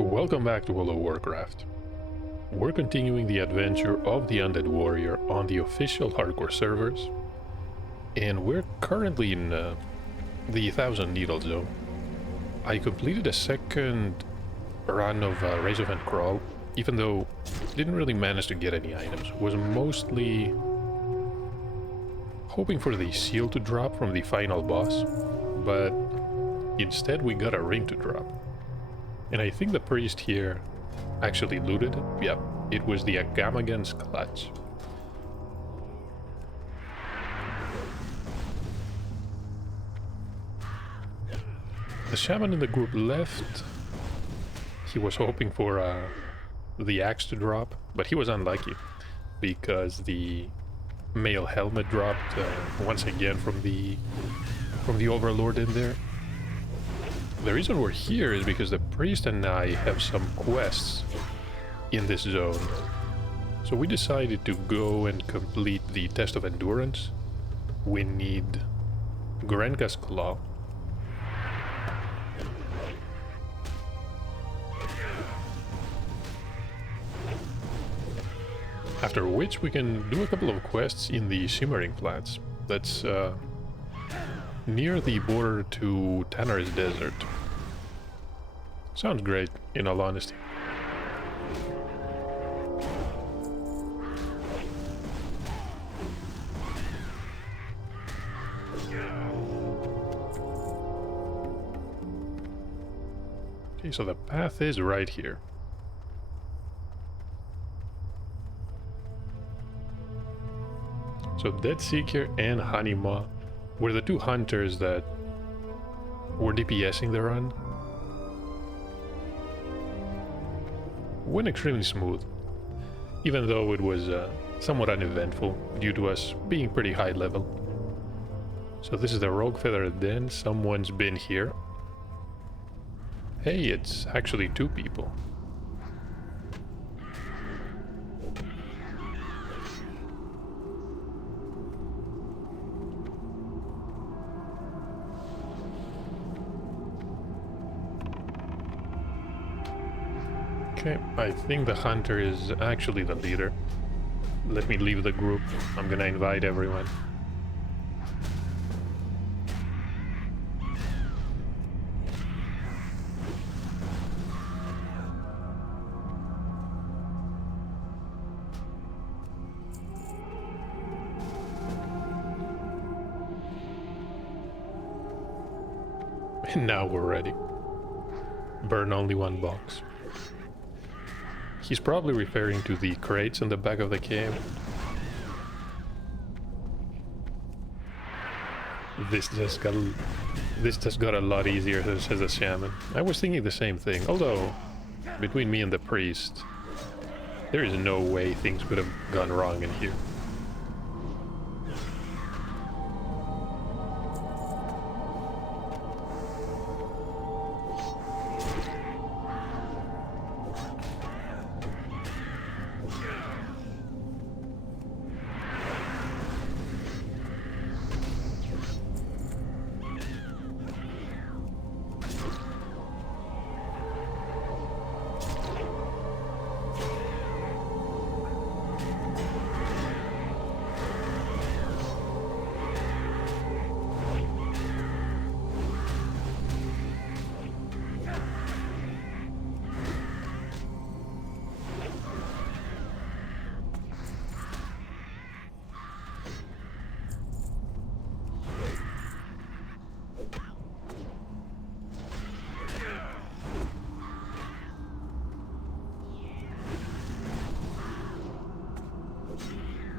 Welcome back to World of Warcraft. We're continuing the adventure of the Undead Warrior on the official hardcore servers, and we're currently in the Thousand Needle Zone. I completed a second run of Raise of Hand Crawl, even though I didn't really manage to get any items. Was mostly hoping for the seal to drop from the final boss, but instead we got a ring to drop. And I think the priest here actually looted it. Yep, it was the Agamagan's clutch. The shaman in the group left. He was hoping for the axe to drop, but he was unlucky because the male helmet dropped once again from the overlord in there. The reason we're here is because the priest and I have some quests in this zone. So we decided to go and complete the test of endurance. We need Gorenka's Claw. After which we can do a couple of quests in the Shimmering Flats. That's near the border to Tanner's Desert. Sounds great, in all honesty. Okay, so the path is right here. So Dead Seeker and Honeymaw were the two hunters that were DPSing the run. Went extremely smooth, even though it was somewhat uneventful due to us being pretty high level. So this is the Rogue Feather Den. Someone's been here. Hey, it's actually two people. Okay, I think the hunter is actually the leader. Let me leave the group. I'm gonna invite everyone. And now we're ready. Burn only one box. He's probably referring to the crates in the back of the cave. This just got a lot easier as a shaman. I was thinking the same thing, although between me and the priest, there is no way things could have gone wrong in here.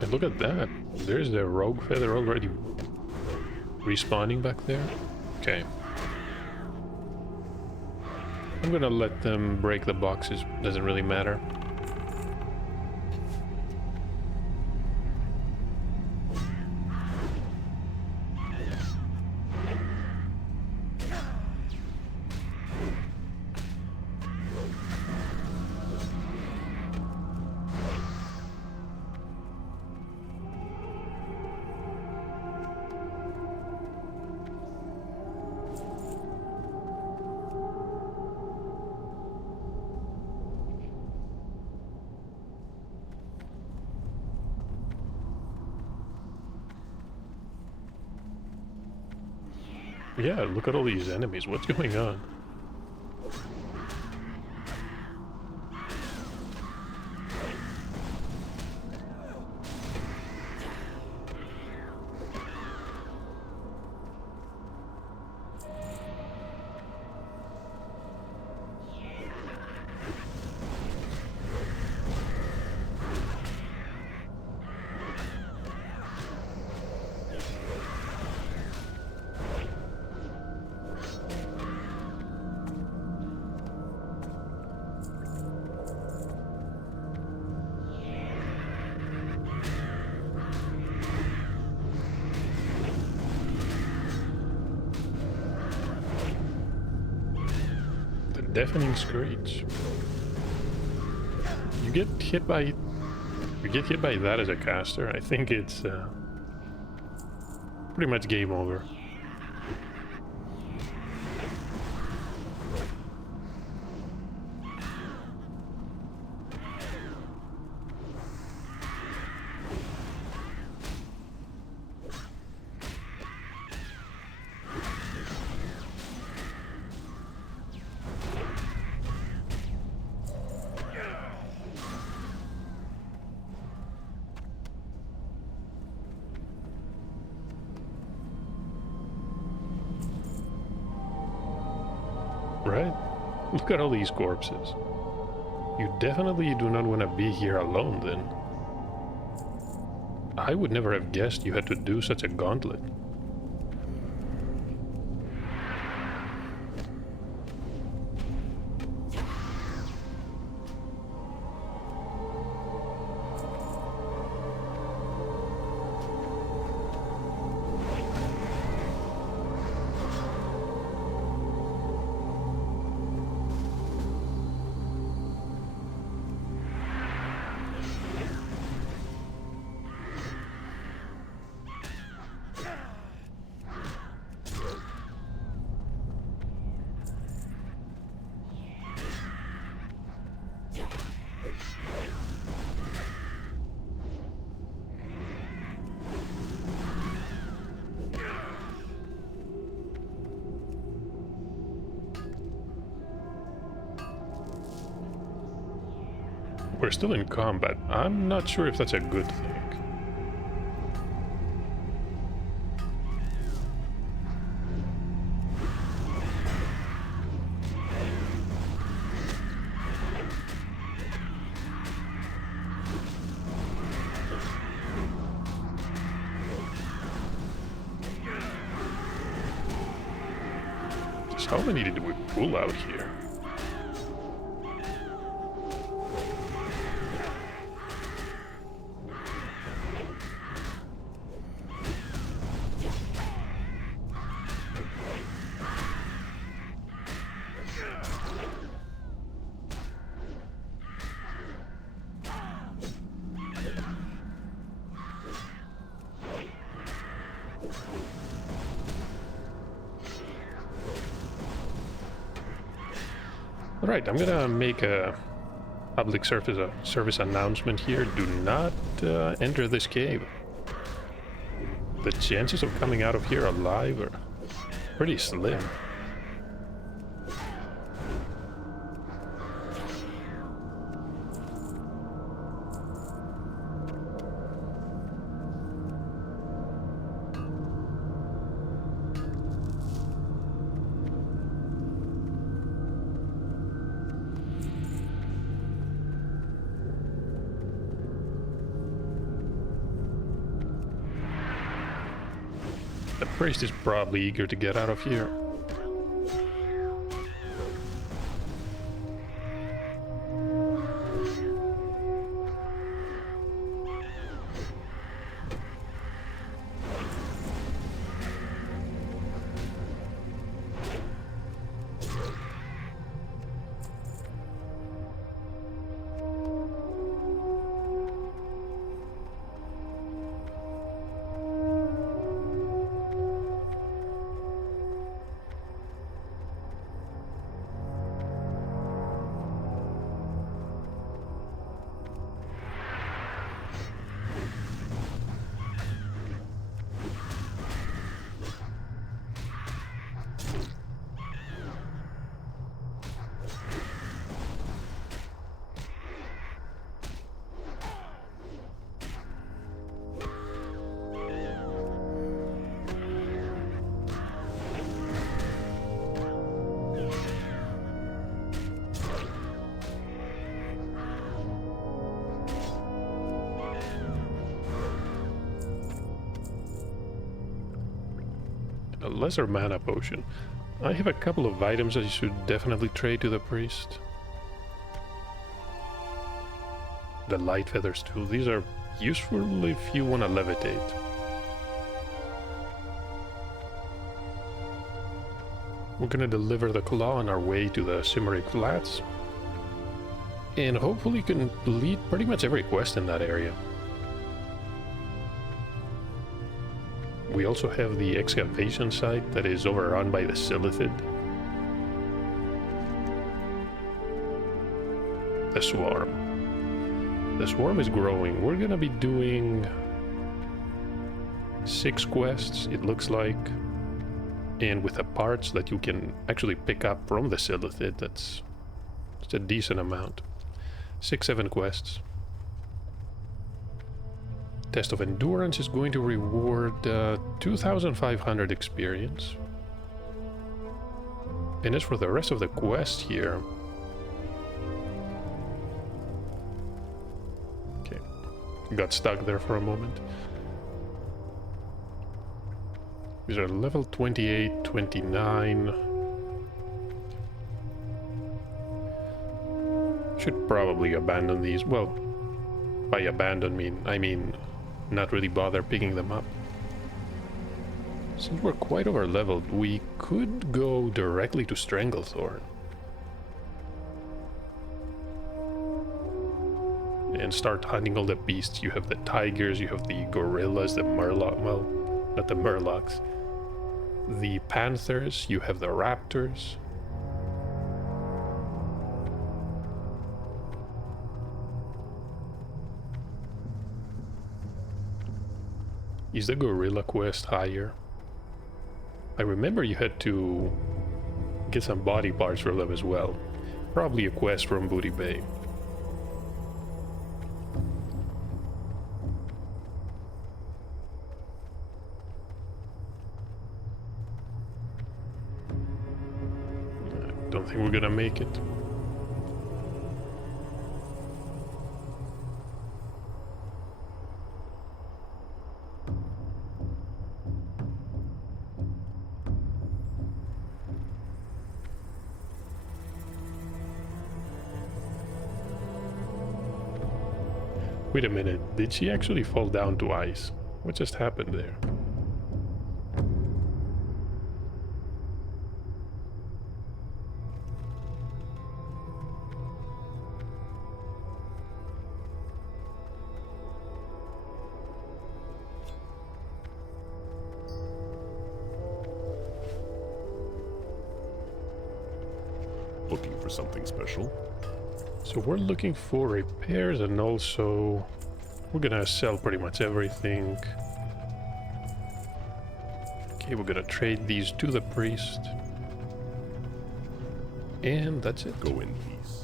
And look at that. There's the Rogue Feather already respawning back there. Okay. I'm gonna let them break the boxes. Doesn't really matter. Yeah, look at all these enemies. What's going on? Deafening screech. You get hit by that as a caster. I think it's pretty much game over. Right? Look at all these corpses. You definitely do not want to be here alone then. I would never have guessed you had to do such a gauntlet. We're still in combat. I'm not sure if that's a good thing. Just how many did we pull out here? Alright, I'm gonna make a public service announcement here. Do not enter this cave. The chances of coming out of here alive are pretty slim. The priest is probably eager to get out of here. A lesser mana potion. I have a couple of items that you should definitely trade to the priest. The light feathers too. These are useful if you want to levitate. We're gonna deliver the claw on our way to the Cimeric Flats. And hopefully complete pretty much every quest in that area. We also have the excavation site that is overrun by the Silithid. The Swarm. The Swarm is growing. We're gonna be doing 6 quests, it looks like. And with the parts that you can actually pick up from the Silithid, that's a decent amount. 6-7 quests. Test of Endurance is going to reward 2,500 experience. And as for the rest of the quest here... Okay, got stuck there for a moment. These are level 28, 29. Should probably abandon these. Well, by abandon I mean not really bother picking them up. Since we're quite over leveled, we could go directly to Stranglethorn. And start hunting all the beasts. You have the tigers, you have the gorillas, the murloc, well, not the murlocs. The panthers, you have the raptors. Is the gorilla quest higher? I remember you had to get some body parts from them as well. Probably a quest from Booty Bay. I don't think we're gonna make it. Wait a minute, did she actually fall down to ice? What just happened there? Looking for something special? So we're looking for repairs, and also we're gonna sell pretty much everything. Okay, we're gonna trade these to the priest. And that's it. Go in peace.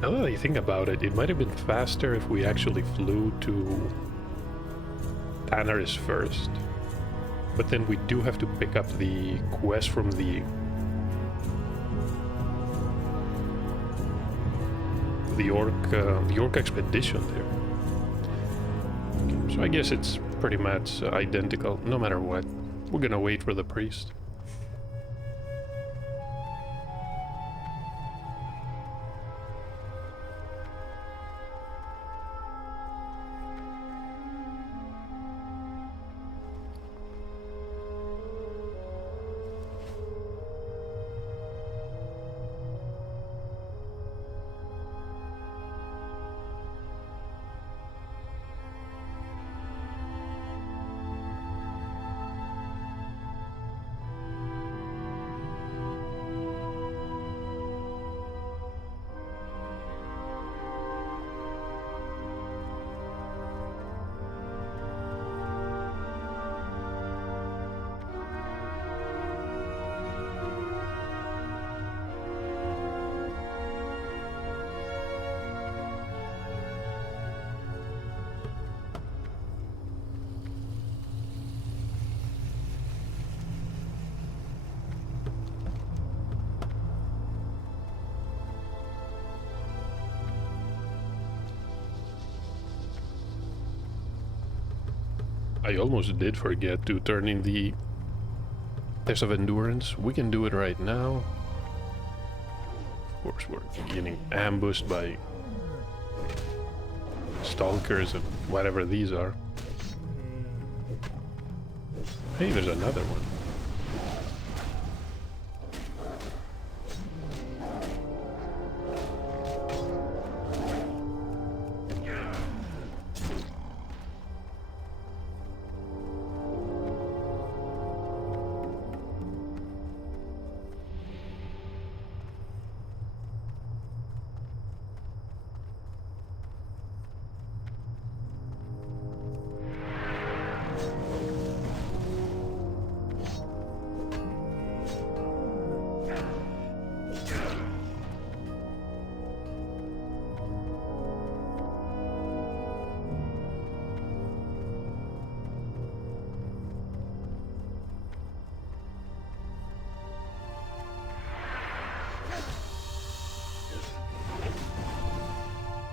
Now that I think about it, it might have been faster if we actually flew to Tanaris first. But then we do have to pick up the quest from the orc expedition there. Okay, so I guess it's pretty much identical, no matter what. We're gonna wait for the priest. I almost did forget to turn in the test of endurance. We can do it right now. Of course, we're getting ambushed by stalkers and whatever these are. Hey, there's another one.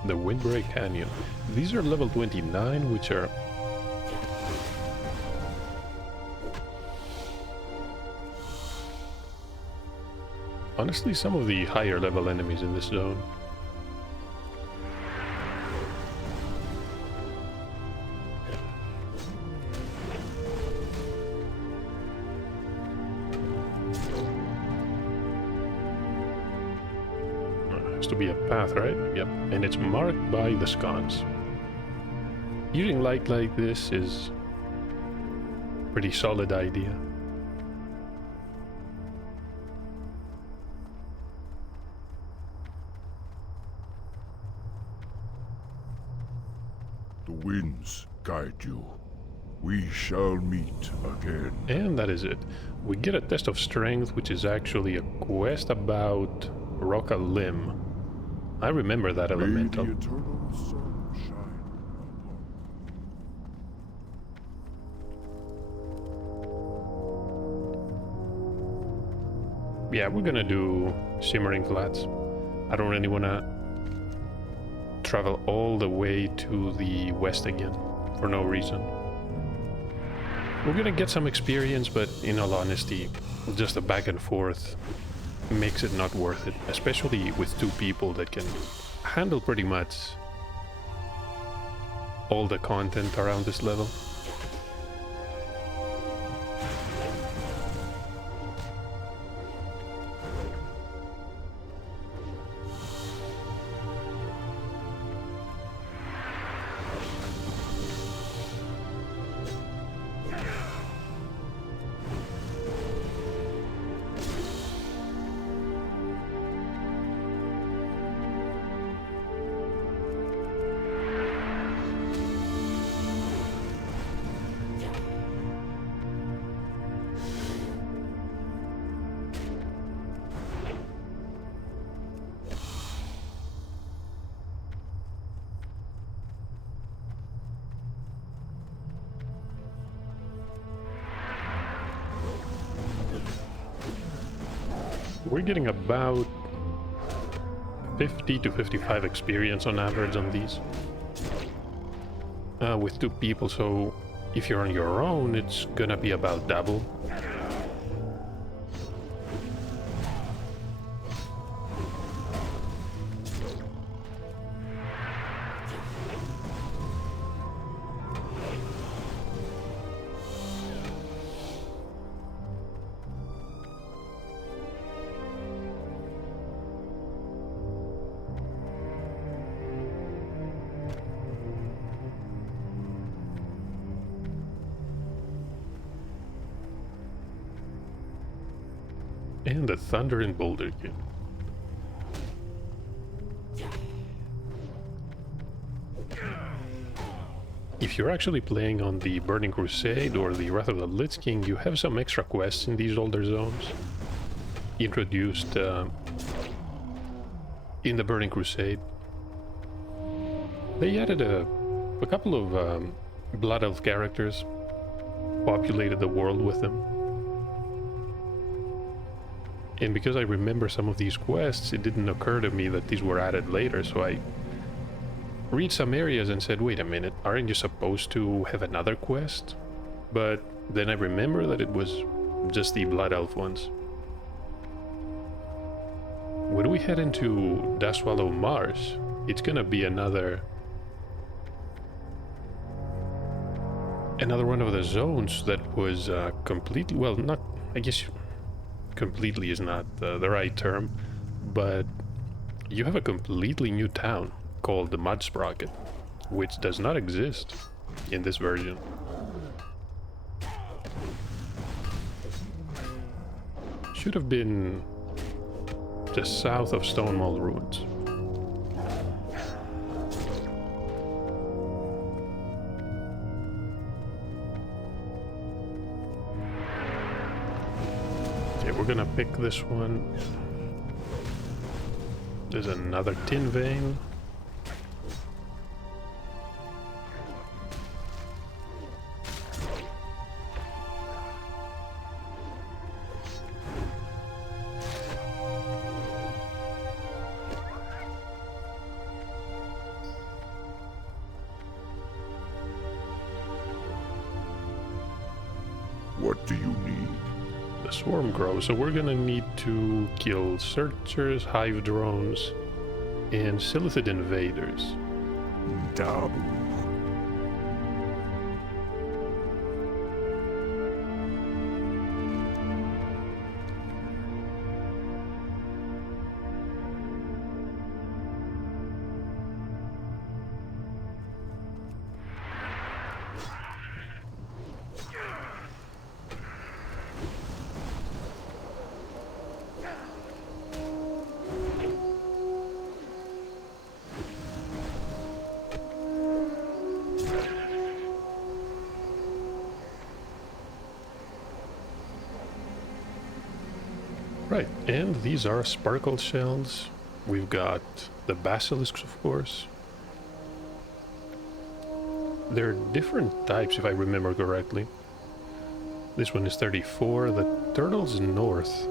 The Windbreak Canyon. These are level 29, which are honestly some of the higher level enemies in this zone. To be a path, right? Yep. And it's marked by the sconce. Using light like this is a pretty solid idea. The winds guide you. We shall meet again. And that is it. We get a test of strength, which is actually a quest about Rock-a Limb. I remember that elemental. May the eternal sun shine upon. Yeah, we're gonna do Shimmering Flats. I don't really wanna travel all the way to the west again for no reason. We're gonna get some experience, but in all honesty, just a back and forth makes it not worth it, especially with two people that can handle pretty much all the content around this level. We're getting about 50 to 55 experience on average on these. With two people, so if you're on your own, it's gonna be about double. And the Thunder in Boulder Kid. If you're actually playing on the Burning Crusade or the Wrath of the Lich King, you have some extra quests in these older zones. Introduced in the Burning Crusade. They added a couple of Blood Elf characters, populated the world with them. And because I remember some of these quests, it didn't occur to me that these were added later, so I read some areas and said, wait a minute, aren't you supposed to have another quest But then I remember that it was just the Blood Elf ones. When we head into Dustwallow Mars, it's gonna be another one of the zones that was completely, well, not, I guess completely is not the right term, but you have a completely new town called the Mud Sprocket, which does not exist in this version. Should have been just south of Stonewall Ruins. Okay, we're gonna pick this one. There's another tin vein. What do you need? The swarm grows, so we're gonna need to kill searchers, hive drones, and Silithid invaders. Dabu. Right, and these are sparkle shells. We've got the basilisks, of course. There are different types, if I remember correctly. This one is 34, the turtles north.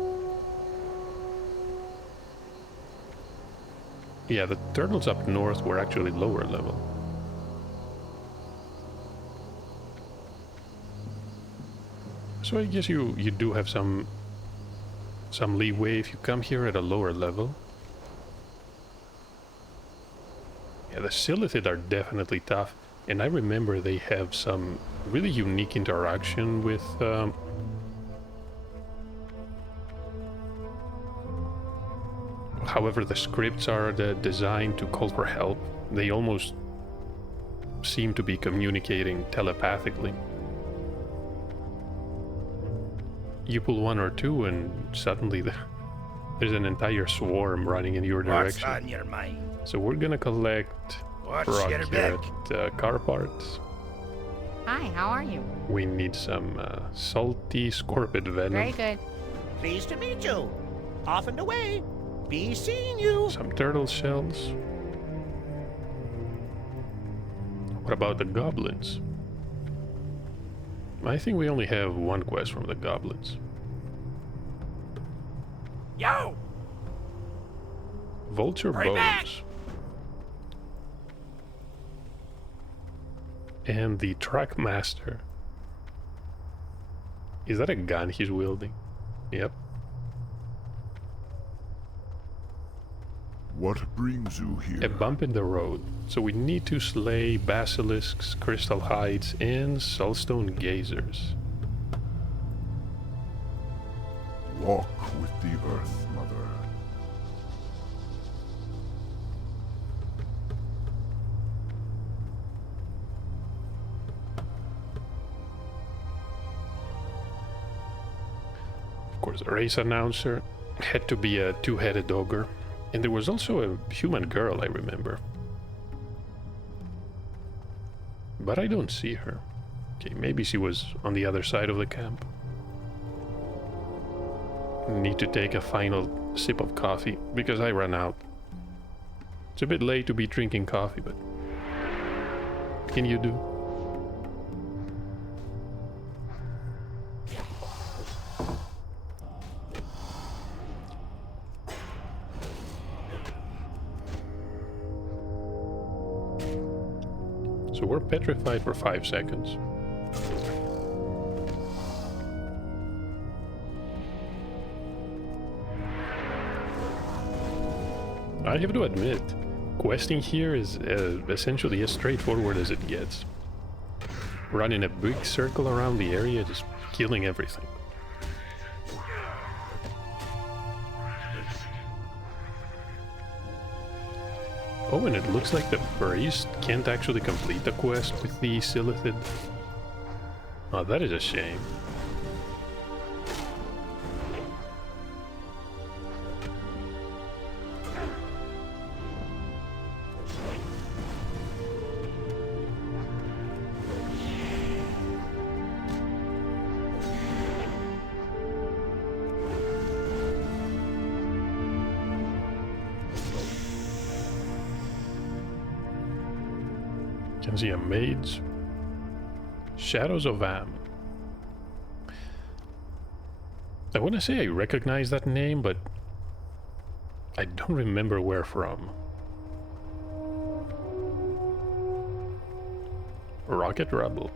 Yeah, the turtles up north were actually lower level. So I guess you do have some leeway if you come here at a lower level. Yeah, the Silithid are definitely tough, and I remember they have some really unique interaction with however the scripts are designed to call for help. They almost seem to be communicating telepathically. You pull one or two and suddenly there's an entire swarm running in your direction. What's on your mind? So we're gonna collect What's your rocket car parts. Hi, how are you? We need some salty scorpion venom. Very good. Pleased to meet you. Off and away. Be seeing you. Some turtle shells. What about the goblins? I think we only have one quest from the goblins. Yo! Vulture Hurry bones. back! And the Trackmaster. Is that a gun he's wielding? Yep. What brings you here? A bump in the road. So we need to slay basilisks, crystal hides, and soulstone gazers. Walk with the earth, Mother. Of course, the race announcer had to be a two-headed ogre. And there was also a human girl, I remember. But I don't see her. Okay, maybe she was on the other side of the camp. Need to take a final sip of coffee, because I ran out. It's a bit late to be drinking coffee, but what can you do? So we're petrified for 5 seconds. I have to admit, questing here is essentially as straightforward as it gets. Running a big circle around the area, just killing everything. Oh, and it looks like the priest can't actually complete the quest with the Silithid. Oh, that is a shame. Can see a mage. Shadows of Am. I want to say I recognize that name, but I don't remember where from. Rocket Rebel.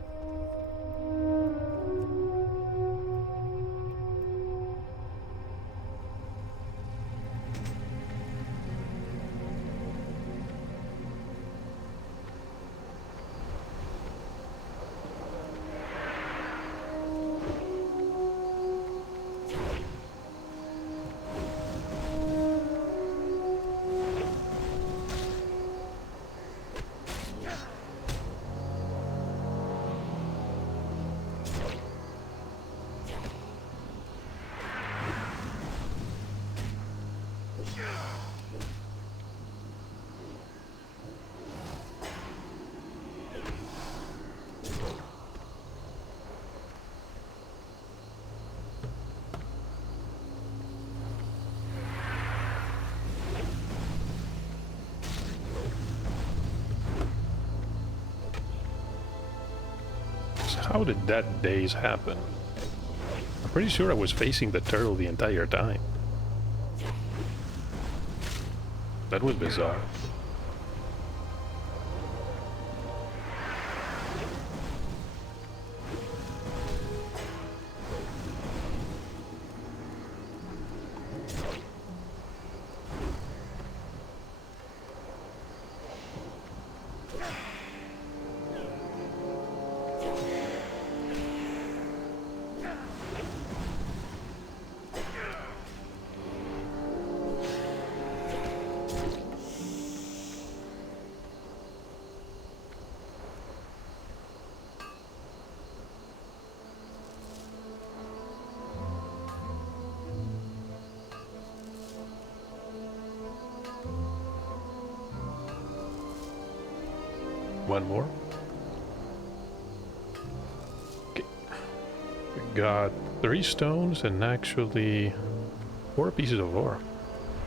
How did that daze happen? I'm pretty sure I was facing the turtle the entire time. That was bizarre. One more. Okay. We got 3 stones and actually 4 pieces of ore.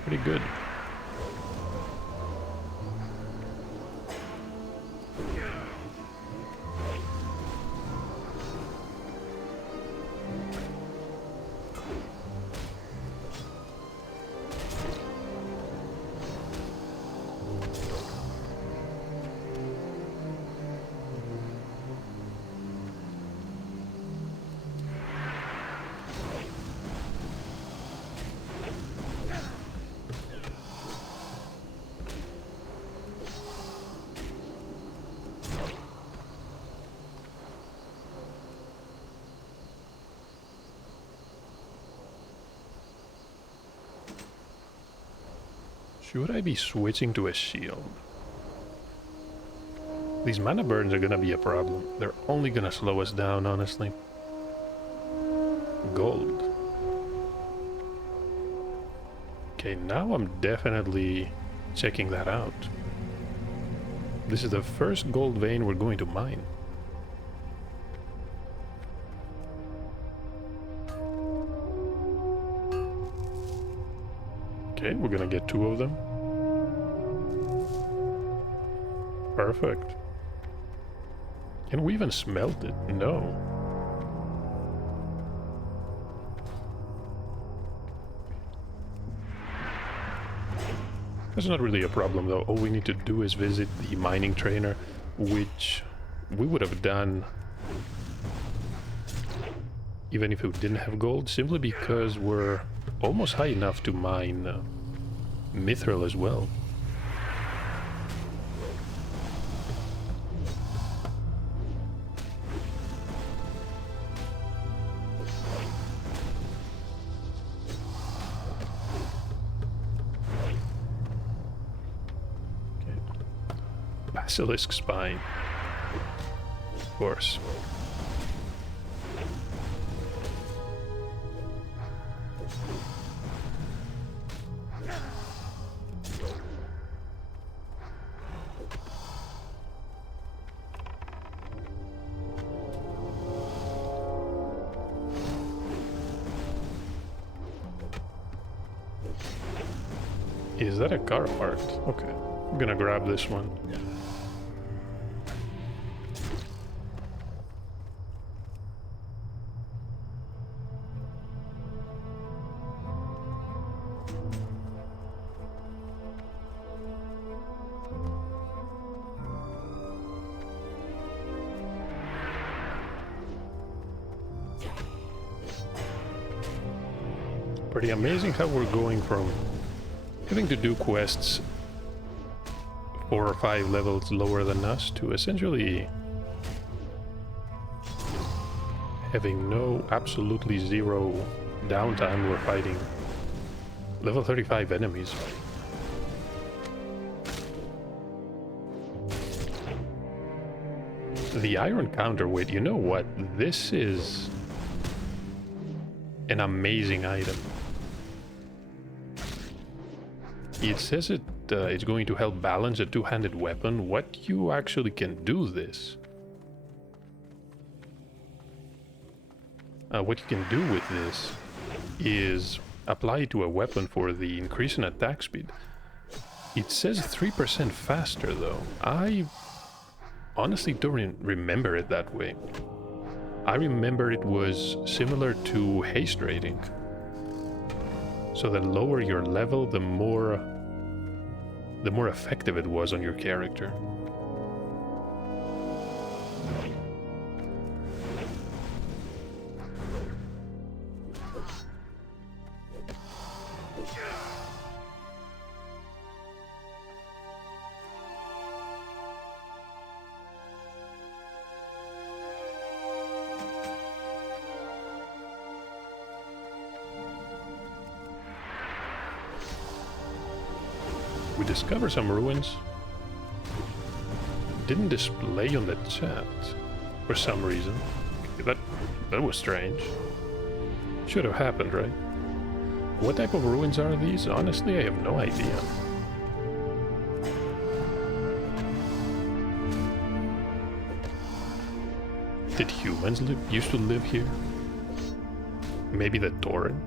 Pretty good. Should I be switching to a shield? These mana burns are gonna be a problem. They're only gonna slow us down, honestly. Gold. Okay, now I'm definitely checking that out. This is the first gold vein we're going to mine. Okay, we're gonna get 2 of them. Perfect. Can we even smelt it? No. That's not really a problem though. All we need to do is visit the mining trainer, which we would have done even if we didn't have gold, simply because we're almost high enough to mine mithril as well. Basilisk spine. Of course. Is that a car part? Okay. I'm gonna grab this one. Pretty amazing how we're going from having to do quests 4 or 5 levels lower than us to essentially having absolutely zero downtime. We're fighting level 35 enemies. The iron counterweight, you know what? This is an amazing item. It says it's going to help balance a two-handed weapon. What you actually can do this? What you can do with this is apply it to a weapon for the increase in attack speed. It says 3% faster though. I honestly don't remember it that way. I remember it was similar to haste rating. So the lower your level, the more effective it was on your character. We discover some ruins. Didn't display on the chat for some reason. Okay, that was strange. Should have happened, right? What type of ruins are these? Honestly, I have no idea. Did humans used to live here? Maybe the Tauren?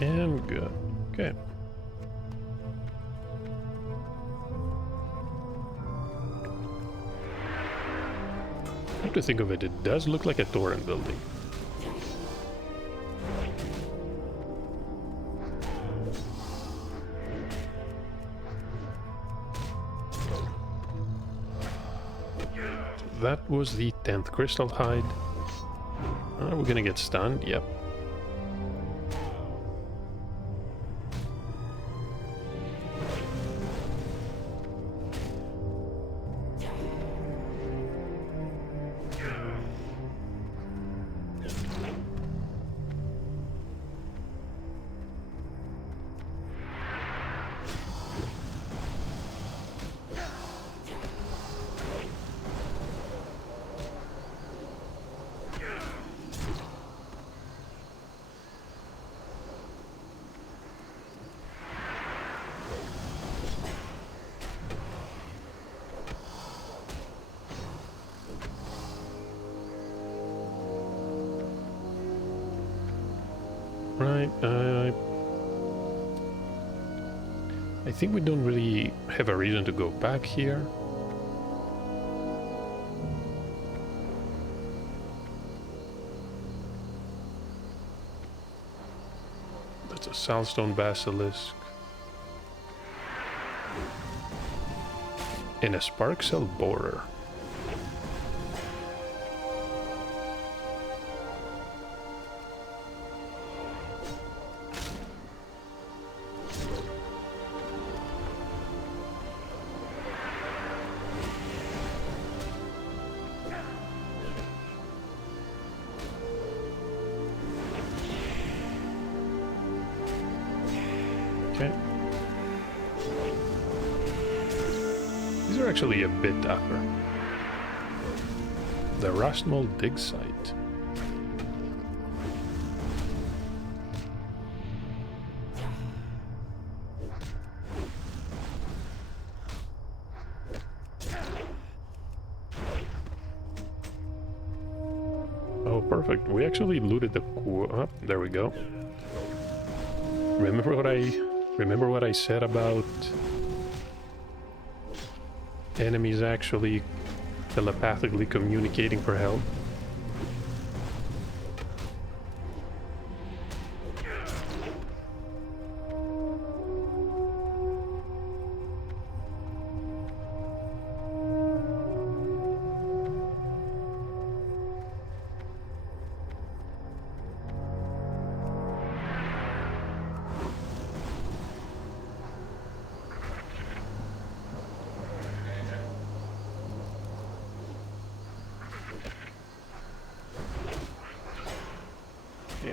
And good. Okay. Come to think of it, it does look like a Tauren building. So that was the 10th crystal hide. We're gonna get stunned, yep. I think we don't really have a reason to go back here. That's a Soundstone Basilisk. And a Spark Cell Borer. Okay. These are actually a bit tougher. The Rustmole Dig Site. Oh, perfect. We actually looted the oh, there we go. Remember what I said about enemies actually telepathically communicating for help?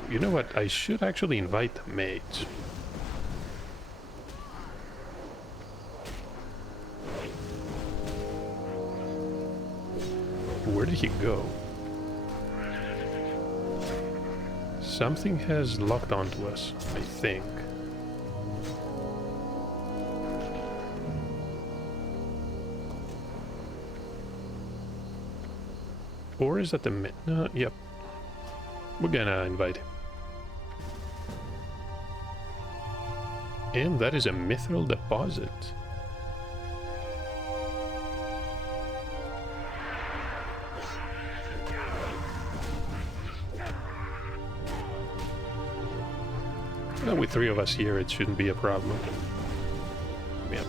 You know what? I should actually invite the mage. Where did he go? Something has locked onto us, I think. Or is that the yep. We're gonna invite him. And that is a mithril deposit. Well, with 3 of us here, it shouldn't be a problem. Yep.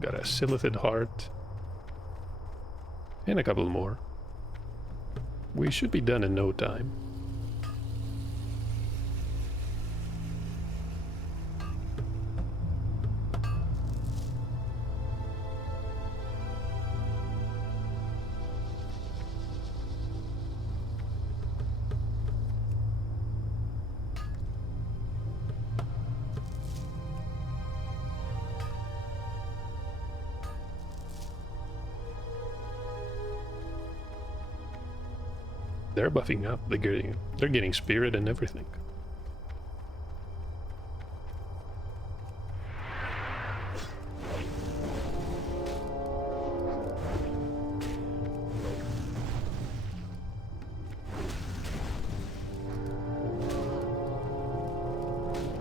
Got a Silithid Heart. And a couple more. We should be done in no time. They're buffing up. They're getting spirit and everything.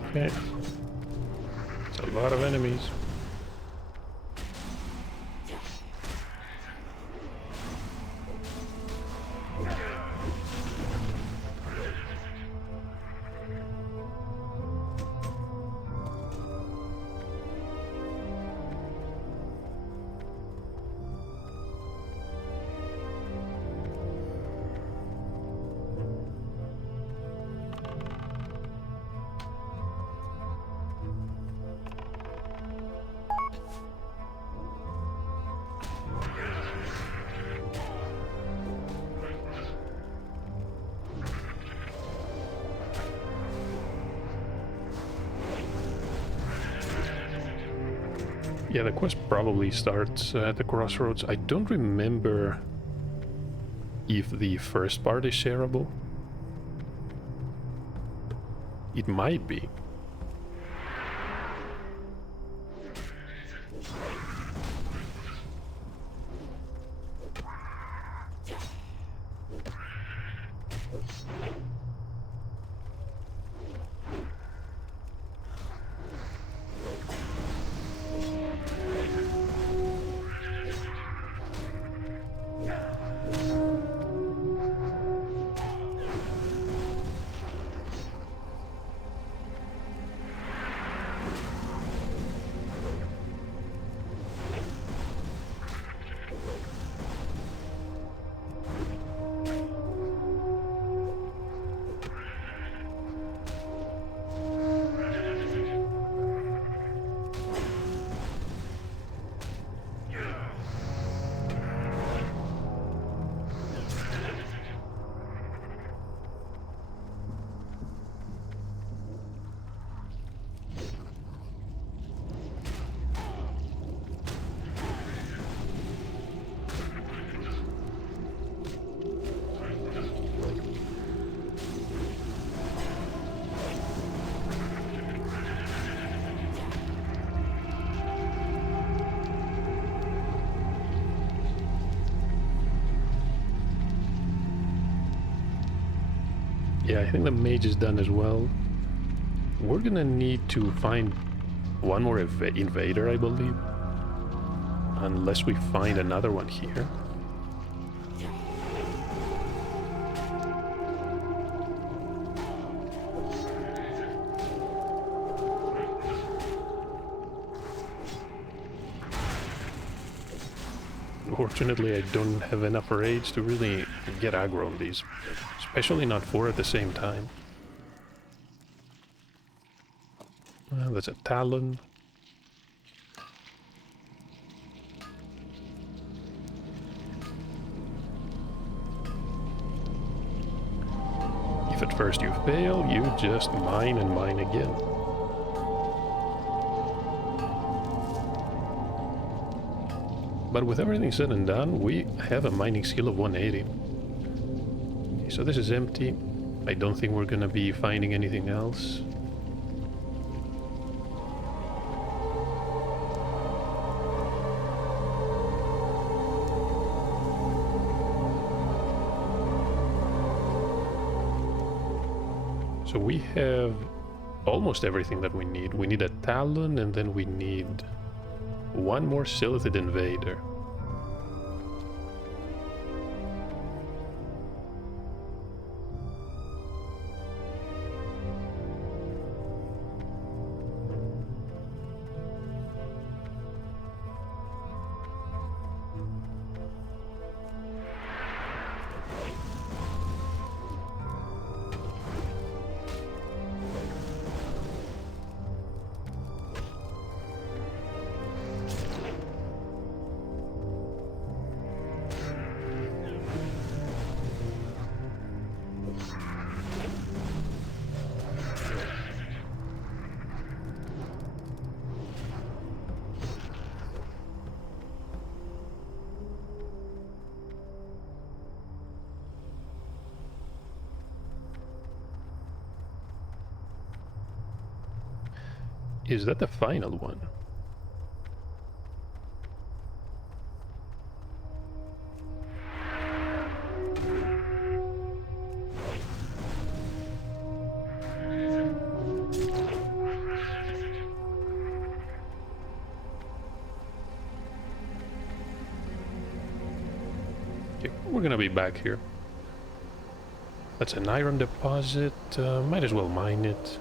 Okay. It's a lot of enemies. Yeah, the quest probably starts at the crossroads. I don't remember if the first part is shareable. It might be. Yeah, I think the mage is done as well. We're gonna need to find one more invader, I believe. Unless we find another one here. Unfortunately, I don't have enough rage to really get aggro on these. Especially not four at the same time. That's a Talon. If at first you fail, you just mine and mine again. But with everything said and done, we have a mining skill of 180. Okay, so this is empty. I don't think we're gonna be finding anything else. So we have almost everything that we need. We need a Talon, and then we need one more Silithid Invader. Is that the final one? Okay, we're gonna be back here. That's an iron deposit. Might as well mine it.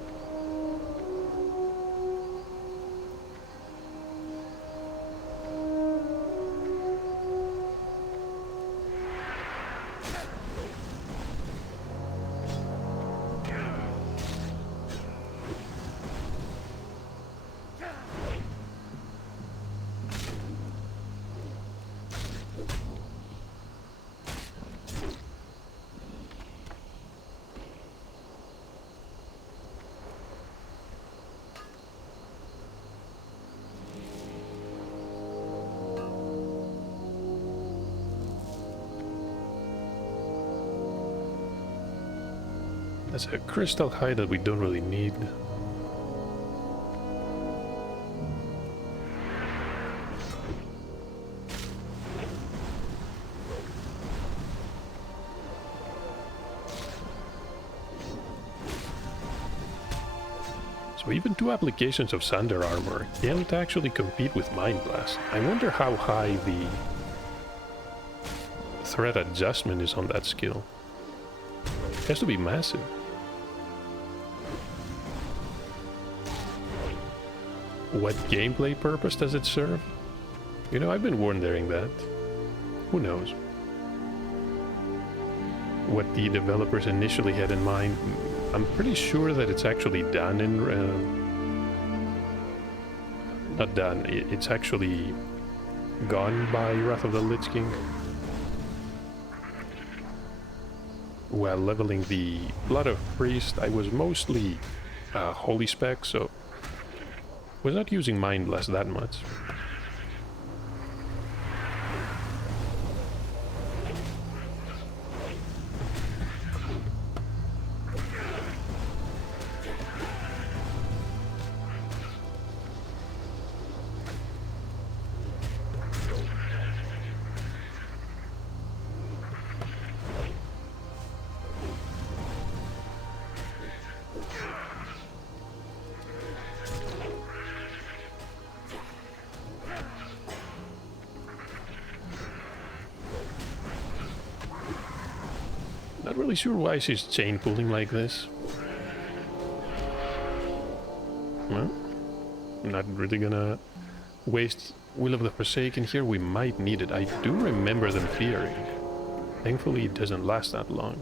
That's a crystal hide that we don't really need. So even 2 applications of Sunder armor can't actually compete with Mind Blast. I wonder how high the threat adjustment is on that skill. It has to be massive. What gameplay purpose does it serve? You know, I've been wondering that. Who knows? What the developers initially had in mind. I'm pretty sure that it's actually done in... not done, it's actually gone by Wrath of the Lich King. While leveling the Blood of Priest, I was mostly Holy Spec, so was not using Mind Blast that much. Not really sure why she's chain pulling like this. Well, I'm not really gonna waste Will of the Forsaken here. We might need it. I do remember them fearing. Thankfully it doesn't last that long.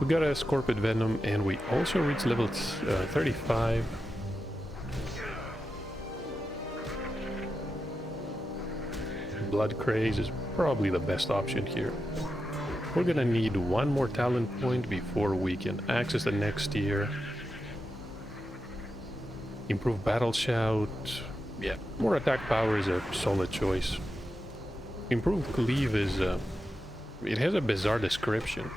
We got a Scorpid Venom, and we also reached level 35. Blood Craze is probably the best option here. We're gonna need 1 more talent point before we can access the next tier. Improve Battle Shout. Yeah, more attack power is a solid choice. Improved Cleave is... it has a bizarre description.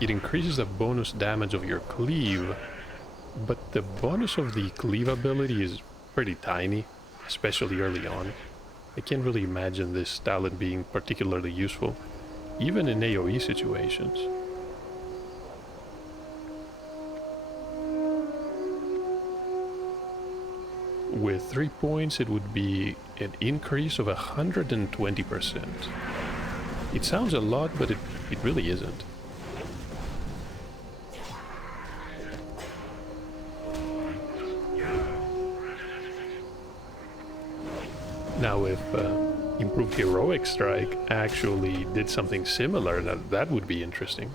It increases the bonus damage of your cleave, but the bonus of the cleave ability is pretty tiny, especially early on. I can't really imagine this talent being particularly useful, even in AoE situations. With 3 points, it would be an increase of 120%. It sounds a lot, but it really isn't. Now, if Improved Heroic Strike actually did something similar, that would be interesting.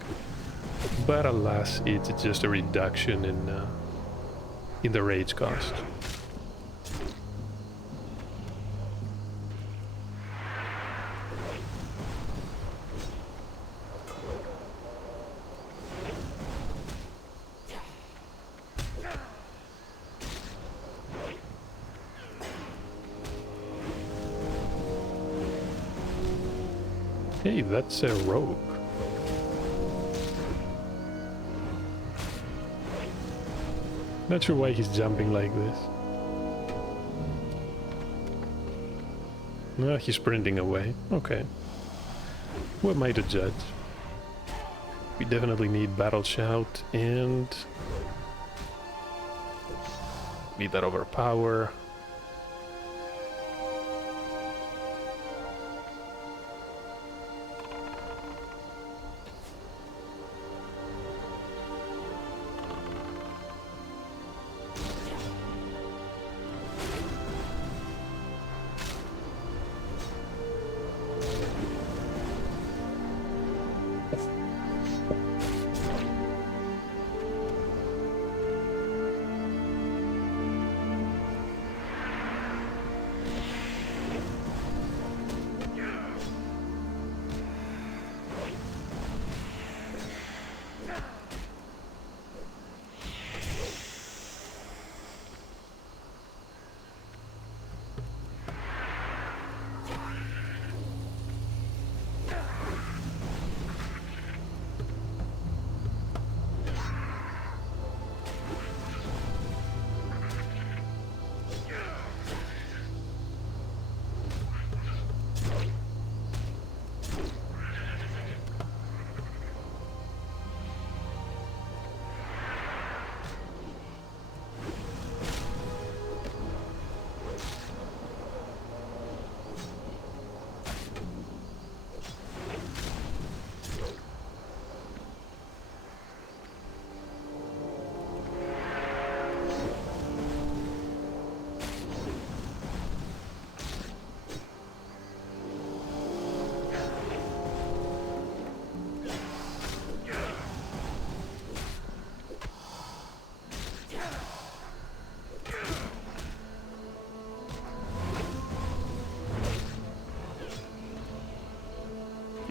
But alas, it's just a reduction in the rage cost. Hey, that's a rogue. Not sure why he's jumping like this. No, he's sprinting away. Okay. Who am I to judge? We definitely need Battle Shout and... need that Overpower.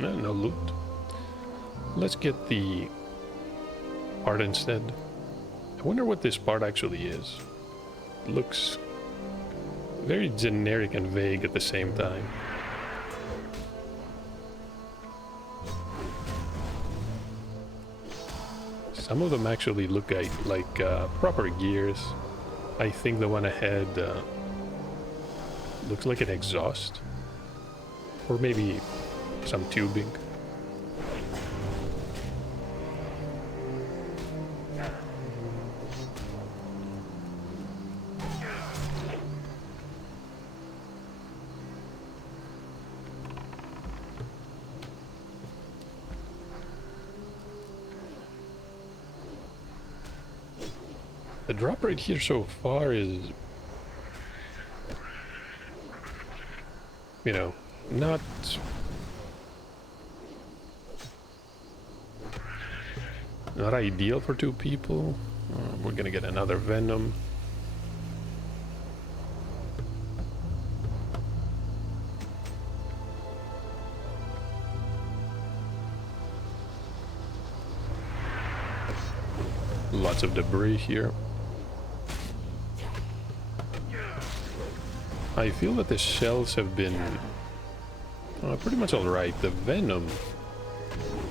No, no loot. Let's get the part instead. I wonder what this part actually is. It looks very generic and vague at the same time. Some of them actually look like proper gears. I think the one ahead looks like an exhaust. Or maybe some tubing. The drop rate here so far is, you know, not ideal for two people. We're gonna get another venom. Lots of debris here. I feel that the shells have been pretty much alright. The venom,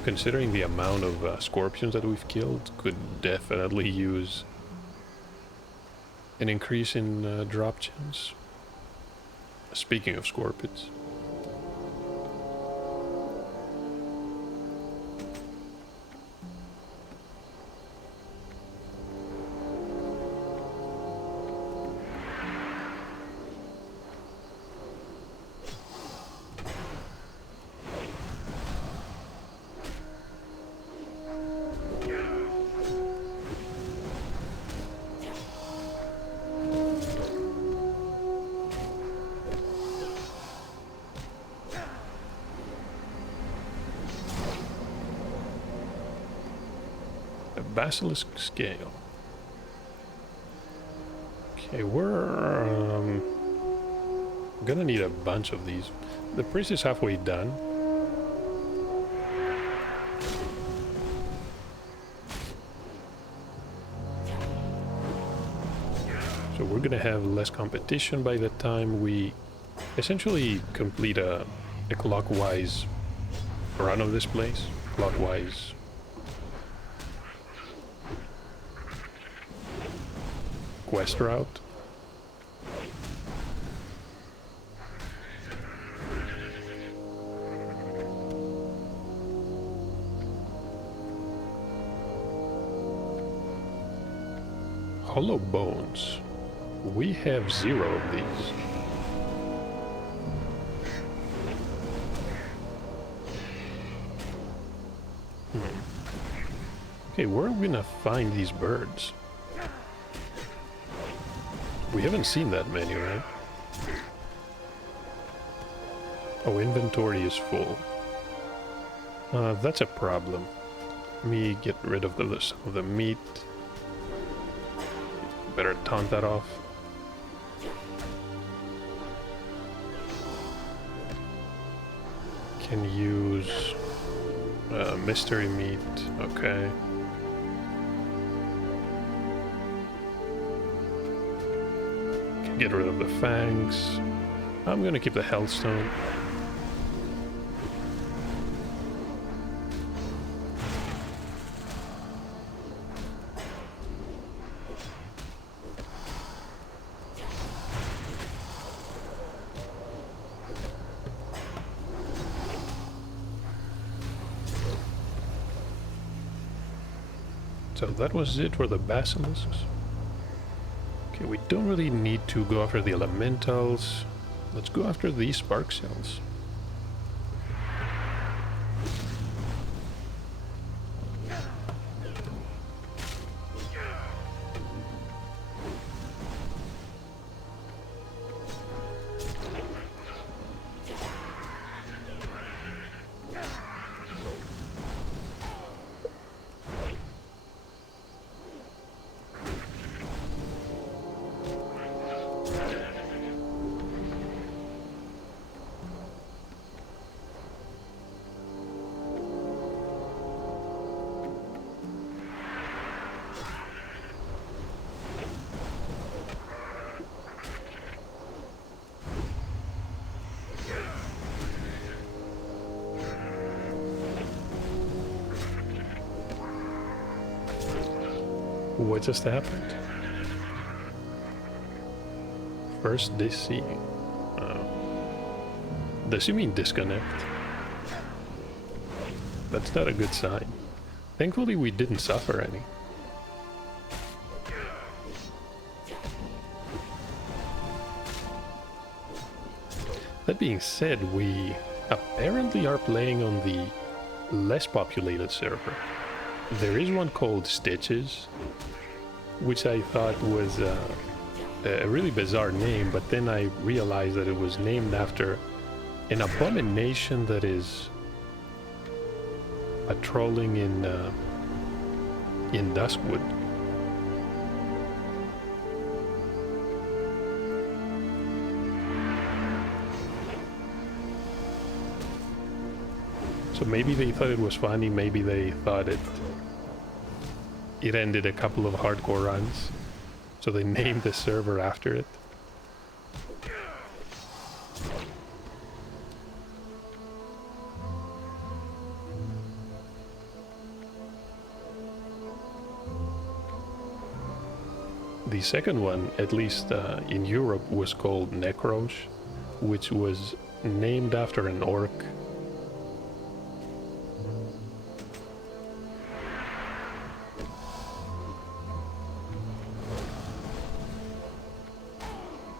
considering the amount of scorpions that we've killed, could definitely use an increase in drop chance. Speaking of scorpions. Basilisk scale. Okay, we're gonna need a bunch of these. The priest is halfway done. So we're gonna have less competition by the time we essentially complete a clockwise run of this place. Clockwise quest route. Hollow bones. We have 0 of these. Okay, where are we gonna find these birds? We haven't seen that many, right? Oh, inventory is full. That's a problem. Let me get rid of some of the meat. Better taunt that off. Can use mystery meat. Okay. Get rid of the fangs. I'm gonna keep the hellstone. So that was it for the basilisks. Okay, we don't really need to go after the elementals. Let's go after these spark cells. What just happened? First DC. Does he mean disconnect? That's not a good sign. Thankfully we didn't suffer any. That being said, we apparently are playing on the less populated server. There is one called Stitches, which I thought was a really bizarre name, but then I realized that it was named after an abomination that is patrolling in Duskwood. So maybe they thought it was funny, maybe they thought it ended a couple of hardcore runs, so they named the server after it. The second one, at least in Europe, was called Nek'rosh, which was named after an orc.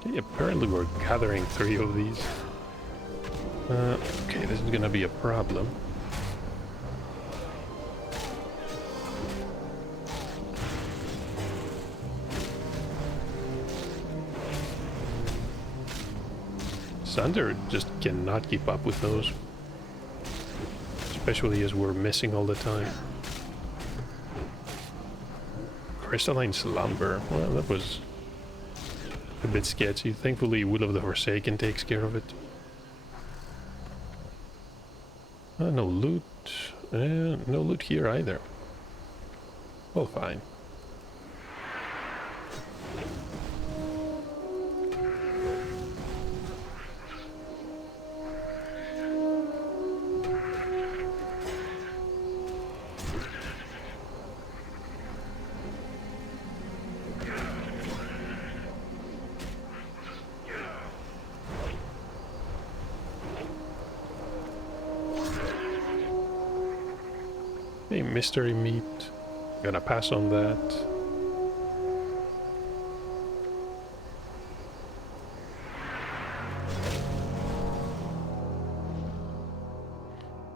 Okay, apparently we're gathering 3 of these. Okay, this is gonna be a problem. Sunder just cannot keep up with those, especially as we're missing all the time. Crystalline Slumber, well, that was a bit sketchy. Thankfully Will of the Forsaken takes care of it. No loot, no loot here either. Well, fine. Hey, mystery meat. Gonna pass on that.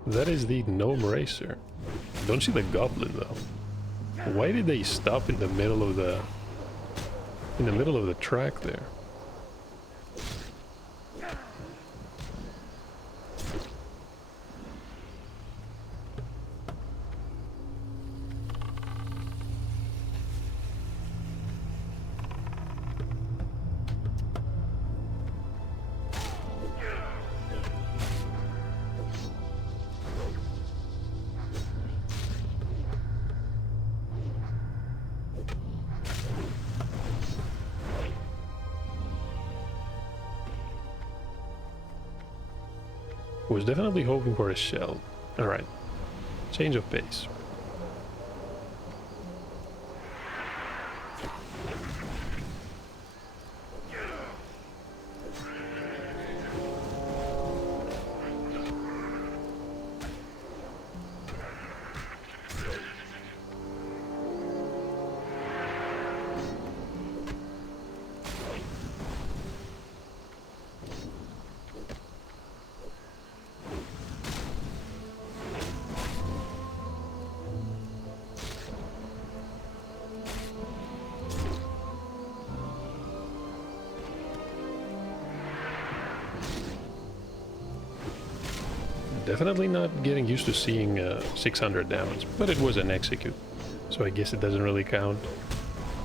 That is the gnome racer. Don't see the goblin though. Why did they stop in the middle of the track there? Was definitely hoping for a shell. Alright. Change of pace. Definitely not getting used to seeing 600 damage, but it was an execute, so I guess it doesn't really count.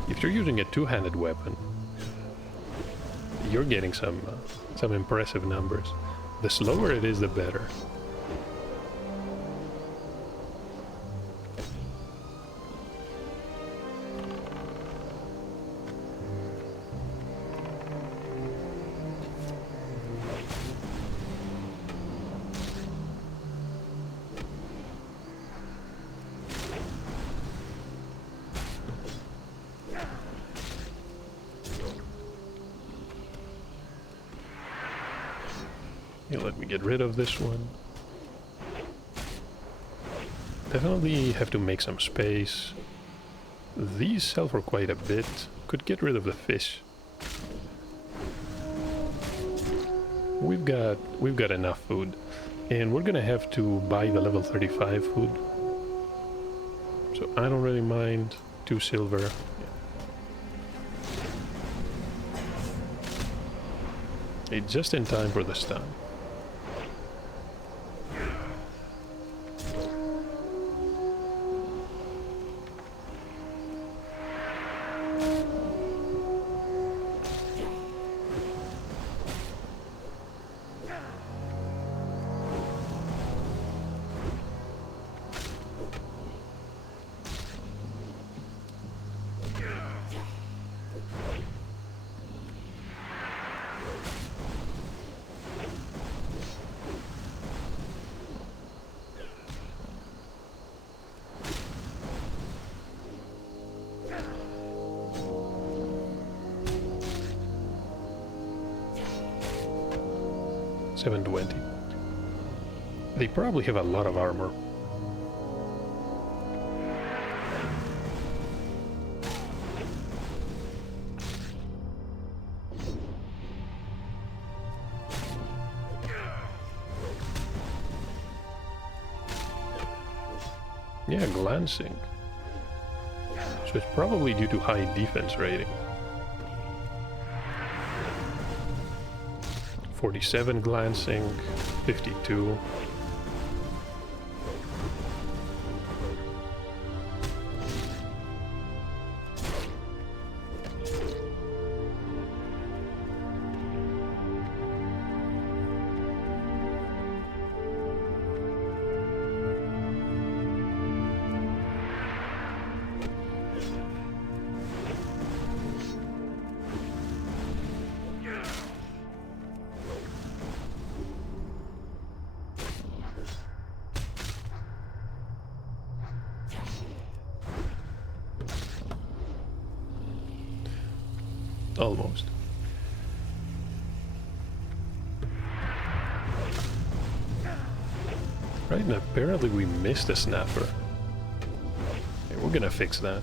If you're using a two-handed weapon, you're getting some impressive numbers. The slower it is, the better. Yeah, let me get rid of this one. Definitely have to make some space. These sell for quite a bit. Could get rid of the fish. We've got enough food. And we're gonna have to buy the level 35 food. So I don't really mind. 2 silver. Yeah. It's just in time for the stun. $720. They probably have a lot of armor. Yeah, glancing. So it's probably due to high defense rating. 47 glancing, 52. Almost. Right, and apparently we missed a snapper. Okay, we're gonna fix that.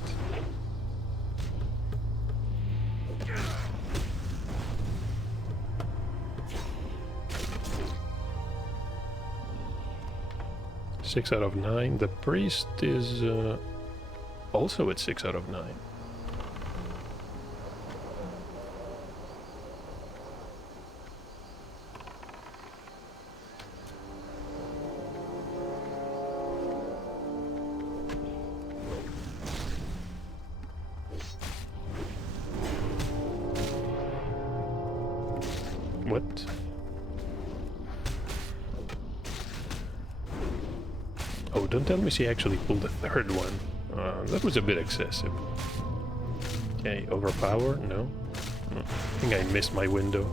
Six out of 9. The priest is also at 6 out of 9. What? Oh, don't tell me she actually pulled the third one. That was a bit excessive. Okay, overpower? No. I think I missed my window.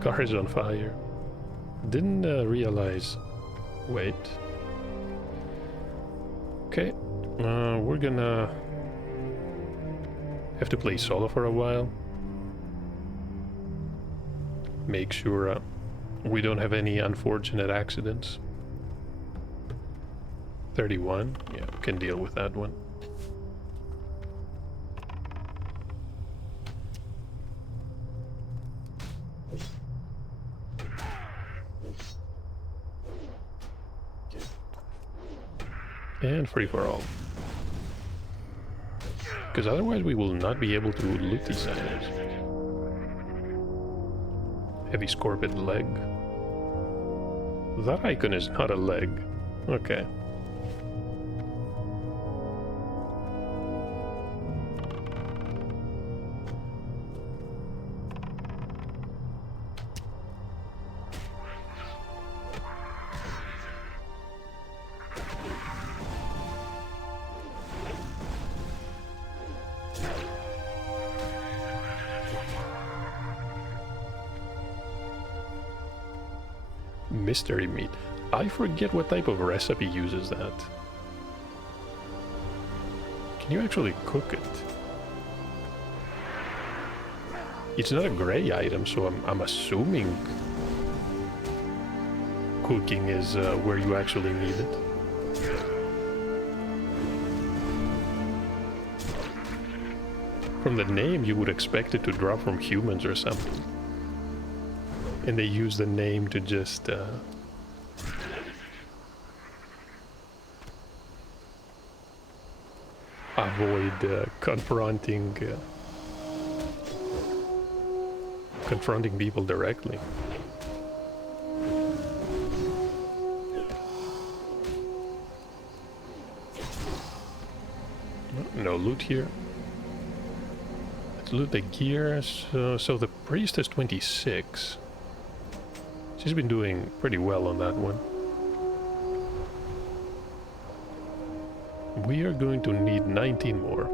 Car is on fire. Didn't realize. Wait. Okay. We're gonna have to play solo for a while. Make sure we don't have any unfortunate accidents. 31. Yeah, we can deal with that one. And free for all. Because otherwise we will not be able to loot these items. Heavy scorpion leg. That icon is not a leg. Okay. Mystery meat. I forget what type of recipe uses that. Can you actually cook it? It's not a gray item, so I'm assuming cooking is where you actually need it. From the name, you would expect it to drop from humans or something. And they use the name to just avoid confronting people directly. No loot here. Let's loot the gear. So the priest is 26. She's been doing pretty well on that one. We are going to need 19 more.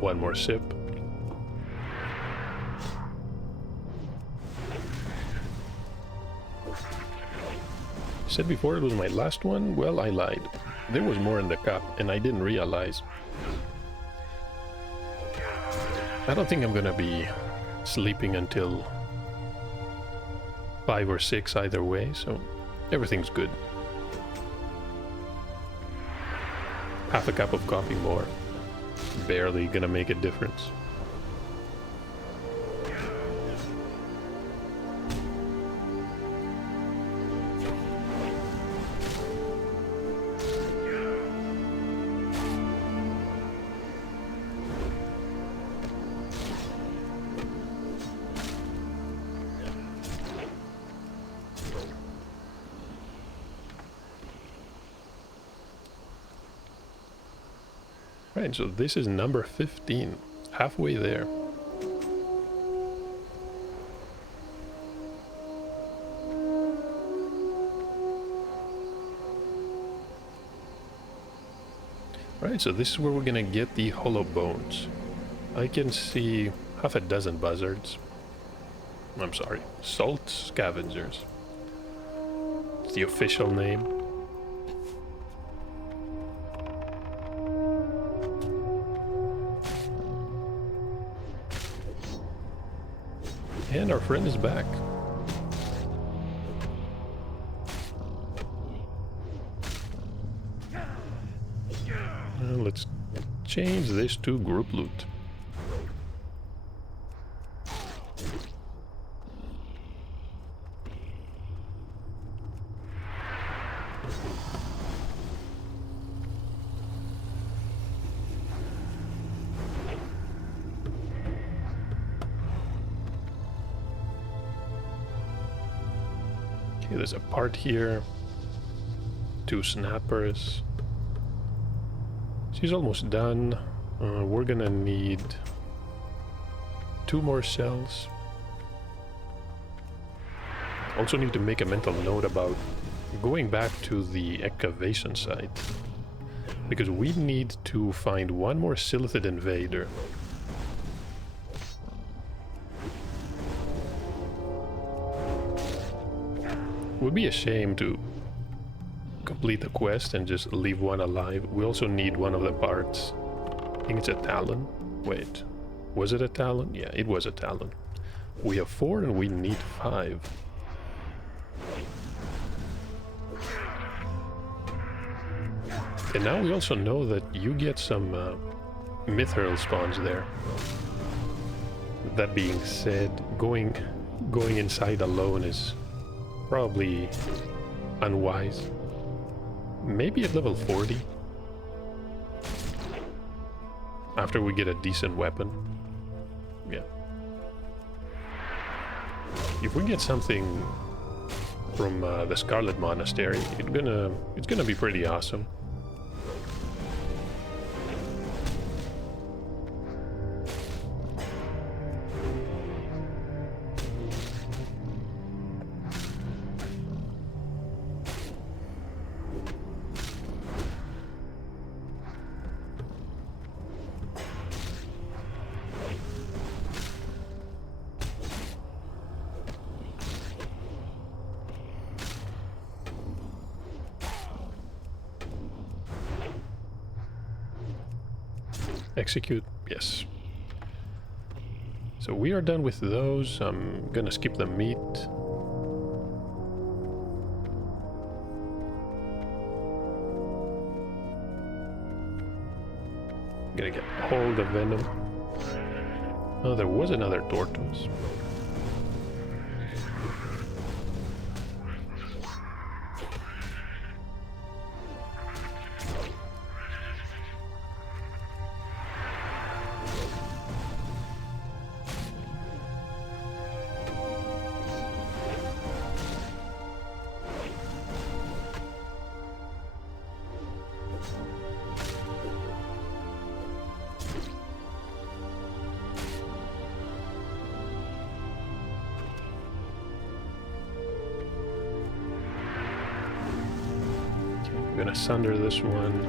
One more sip. Said before it was my last one? Well, I lied. There was more in the cup, and I didn't realize. I don't think I'm gonna be sleeping until 5 or 6 either way, so everything's good. Half a cup of coffee more. Barely gonna make a difference. Right, so this is number 15, halfway there. Right, so this is where we're gonna get the hollow bones. I can see half a dozen buzzards. I'm sorry, salt scavengers. It's the official name. And our friend is back. Let's change this to group loot. Okay, there's a part here. 2 snappers. She's almost done. We're gonna need 2 more cells. Also need to make a mental note about going back to the excavation site, because we need to find 1 more Silithid invader. Would be a shame to complete the quest and just leave 1 alive. We also need 1 of the parts. I think it's a talon. Wait, was it a talon? Yeah, it was a talon. We have 4 and we need 5. And now we also know that you get some mithril spawns there. That being said, going inside alone is probably unwise. Maybe at level 40. After we get a decent weapon. Yeah. If we get something from the Scarlet Monastery, it's gonna be pretty awesome. Execute, yes. So we are done with those. I'm gonna skip the meat. Gonna get all the venom. Oh, there was another tortoise. I'm gonna sunder this one.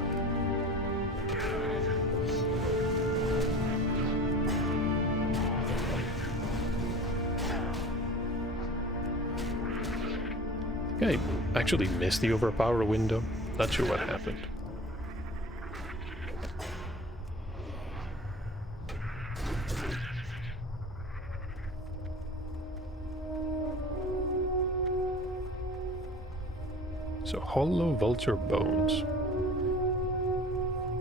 I think I actually missed the overpower window. Not sure what happened. So, hollow vulture bones.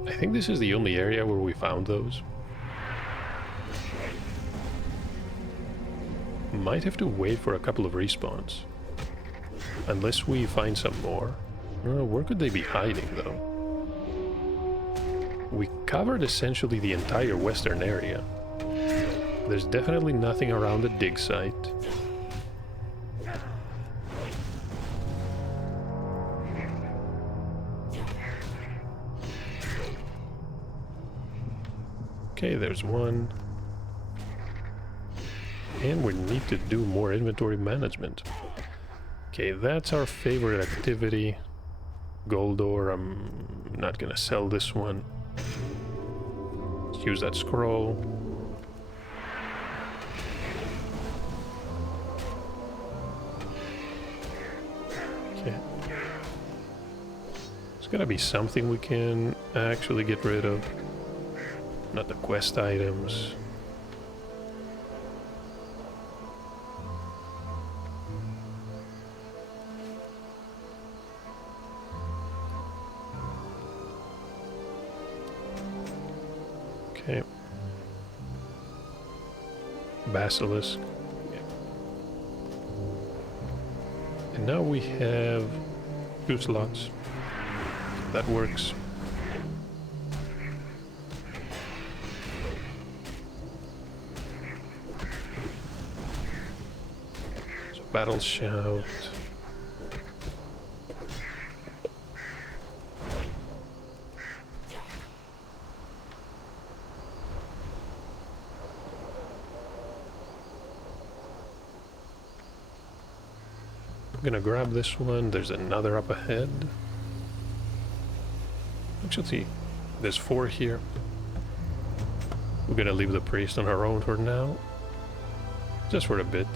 I think this is the only area where we found those. Might have to wait for a couple of respawns. Unless we find some more. Where could they be hiding, though? We covered essentially the entire western area. There's definitely nothing around the dig site. Okay, there's one. And we need to do more inventory management. Okay, that's our favorite activity. Gold ore, I'm not gonna sell this one. Let's use that scroll. Okay. There's gotta be something we can actually get rid of. Not the quest items. Okay. Basilisk. Yeah. And now we have 2 slots. That works. So battle shout. I'm gonna grab this one. There's another up ahead. Actually, there's 4 here. We're gonna leave the priest on our own for now. Just for a bit.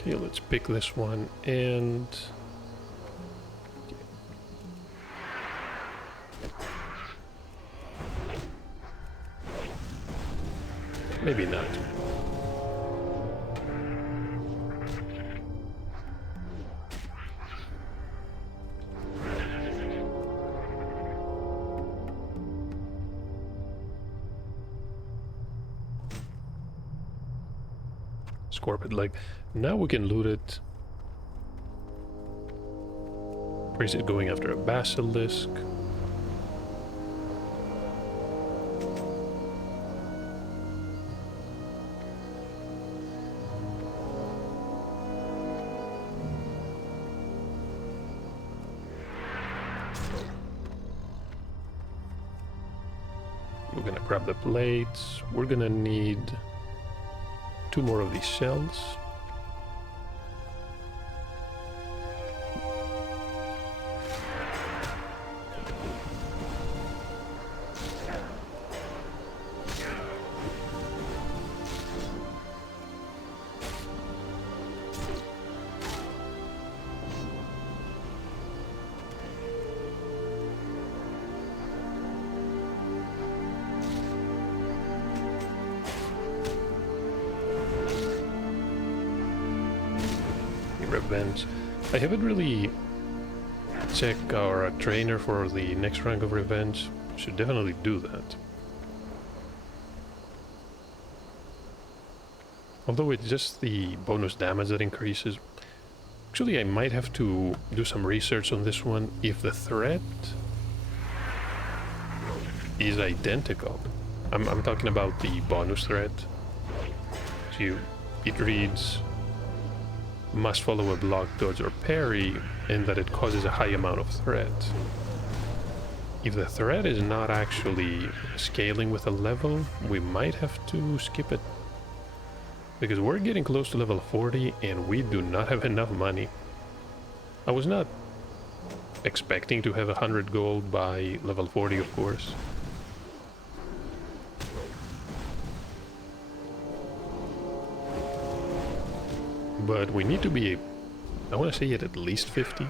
Okay, let's pick this one and... maybe not. Scorpion leg. Now we can loot it. Priest is going after a basilisk. We're gonna grab the plates. We're gonna need 2 more of these shells. Revenge. I haven't really checked our trainer for the next rank of revenge. Should definitely do that. Although it's just the bonus damage that increases. Actually, I might have to do some research on this one. If the threat is identical, I'm talking about the bonus threat. So it reads must follow a block, dodge, or parry, and that it causes a high amount of threat. If the threat is not actually scaling with a level, we might have to skip it. Because we're getting close to level 40 and we do not have enough money. I was not expecting to have 100 gold by level 40, of course. But we need to be, I want to say at least 50.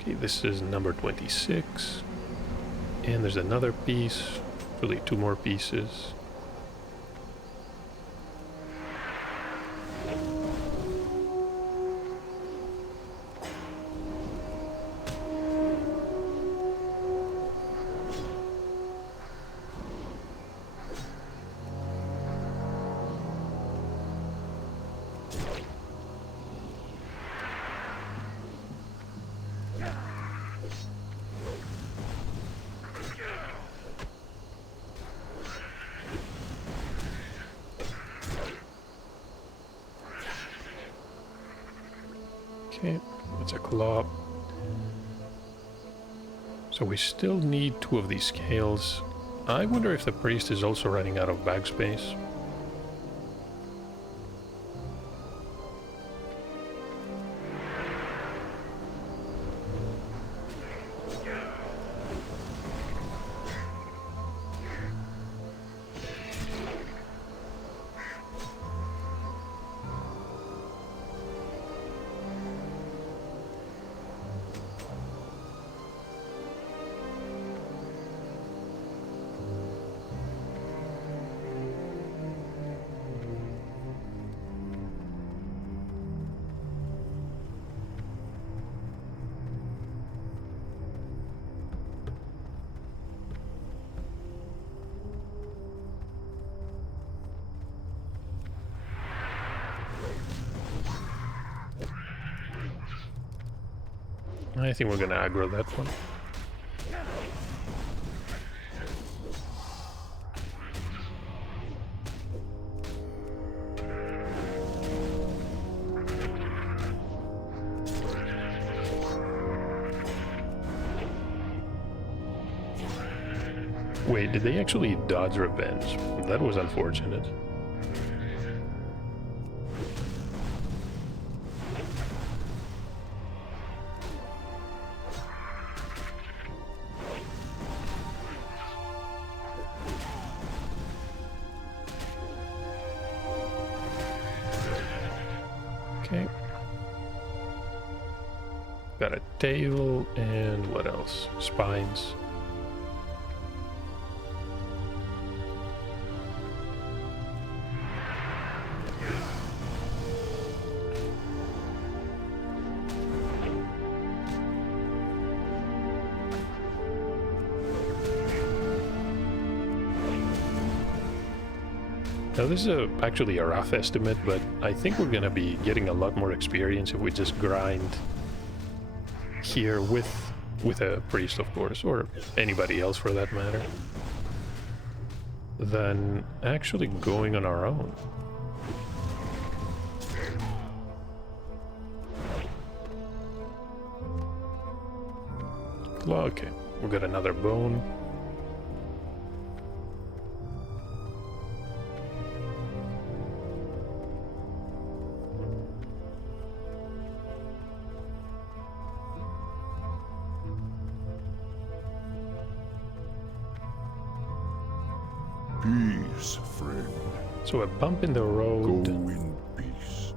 Okay, this is number 26. And there's another piece, really 2 more pieces. Okay, that's a claw. So we still need 2 of these scales. I wonder if the priest is also running out of bag space. I think we're gonna aggro that one. Wait, did they actually dodge revenge? That was unfortunate. Got a tail and what else? Spines. Now this is actually a rough estimate, but I think we're gonna be getting a lot more experience if we just grind here with a priest, of course, or anybody else for that matter, than actually going on our own. Okay, we got another bone. Peace, friend. So a bump in the Go road, in peace.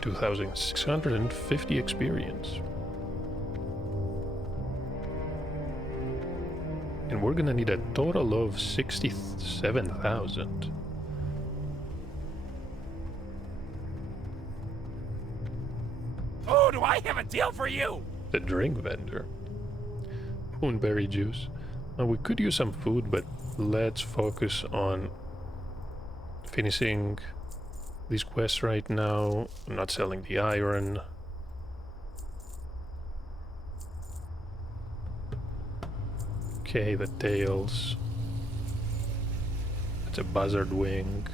2,650 experience. And we're gonna need a total of 67,000. Oh, do I have a deal for you? The drink vendor. Moonberry juice. We could use some food, but let's focus on finishing these quests right now. I'm not selling the iron. Okay, the tails. It's a buzzard wing.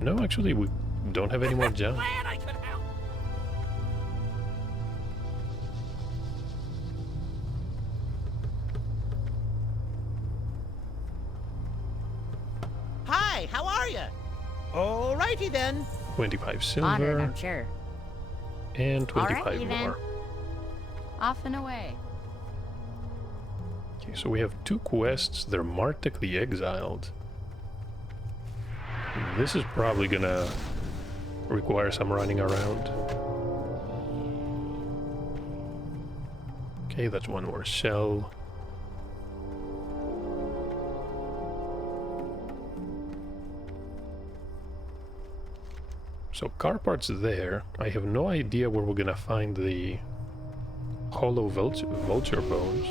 No, actually, we don't have any more junk. Glad I could help. Hi, how are you? Alrighty then. 25 Honored, silver I'm sure. and 25 Alrighty then. more. Off and away. Okay, so we have 2 quests. They're marked the exiled. This is probably gonna require some running around. Okay, that's one more shell. So car parts there. I have no idea where we're gonna find the hollow vulture bones.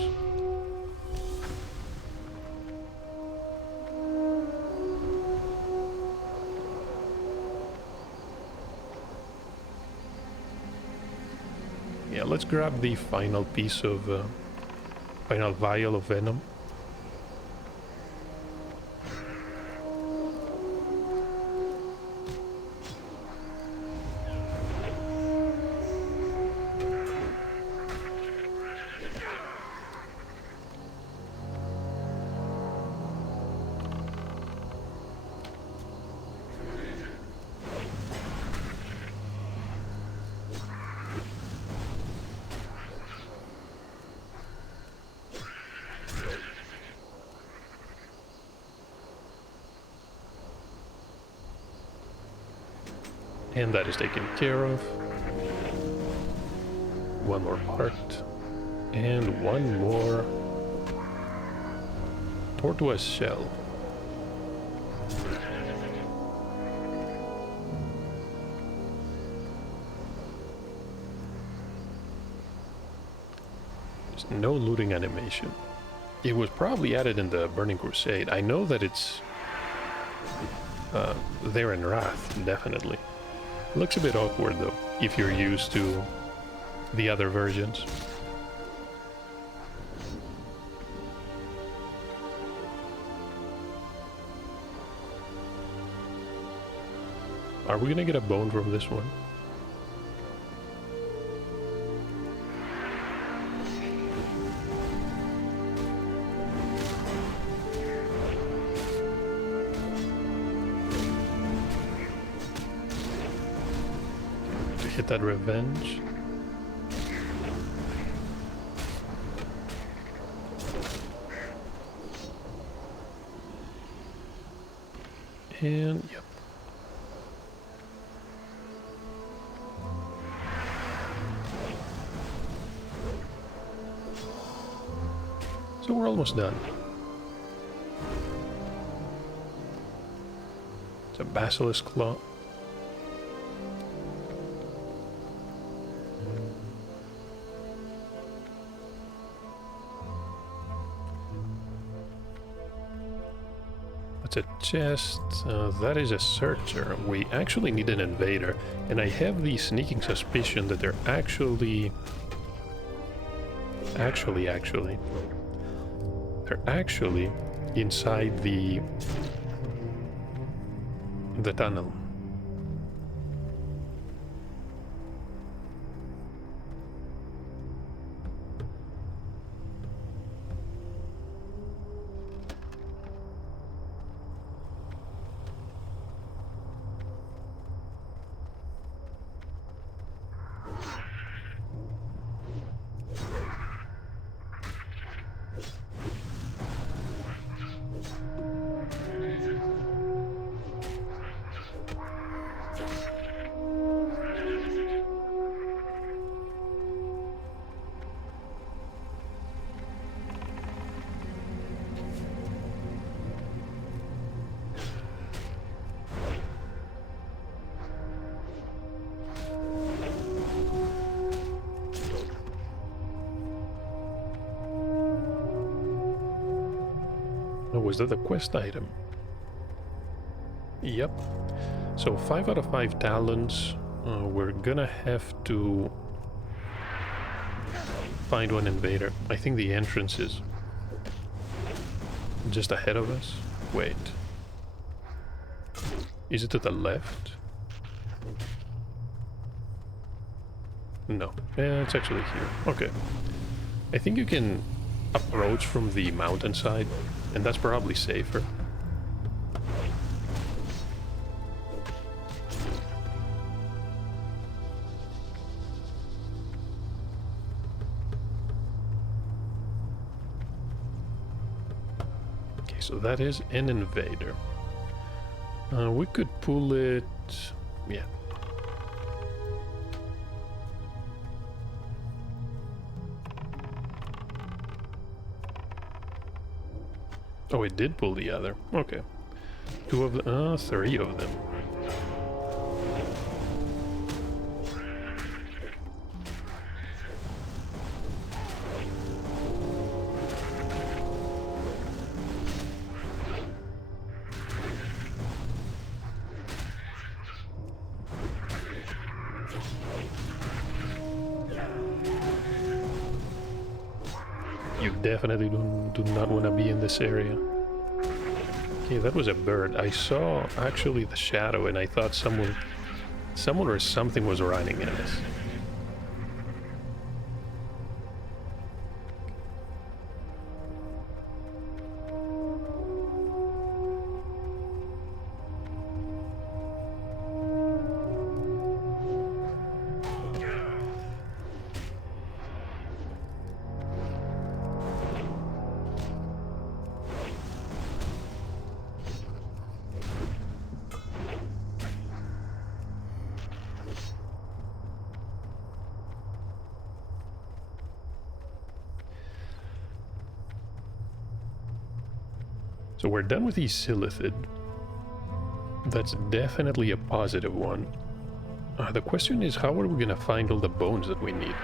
Yeah, let's grab the final piece of final vial of venom. And that is taken care of. One more part. And one more tortoise shell. There's no looting animation. It was probably added in the Burning Crusade. I know that it's there in Wrath, definitely. Looks a bit awkward though, if you're used to the other versions. Are we gonna get a bone from this one? Hit that revenge. And yep. So we're almost done. It's a basilisk claw. That's a chest. That is a searcher. We actually need an invader. And I have the sneaking suspicion that they're actually... They're actually inside the tunnel. Oh, was that a quest item? Yep. So 5 out of 5 talents. We're gonna have to find one invader. I think the entrance is just ahead of us. Wait. Is it to the left? No. Yeah, it's actually here. Okay. I think you can approach from the mountainside, and that's probably safer. Okay, so that is an invader. We could pull it... yeah. Oh, it did pull the other. Okay. 2 of them... 3 of them. You definitely do not want to be in this area. Okay, that was a bird. I saw actually the shadow and I thought someone or something was running at us. So we're done with the Silithid. That's definitely a positive one. The question is, how are we gonna find all the bones that we need?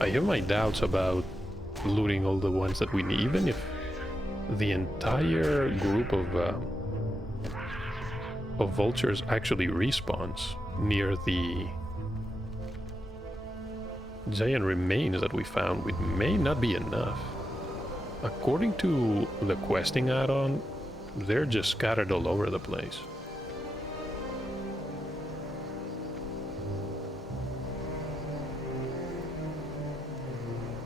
I have my doubts about looting all the ones that we need, even if the entire group of vultures actually respawns near the giant remains that we found. It may not be enough. According to the questing add-on, they're just scattered all over the place.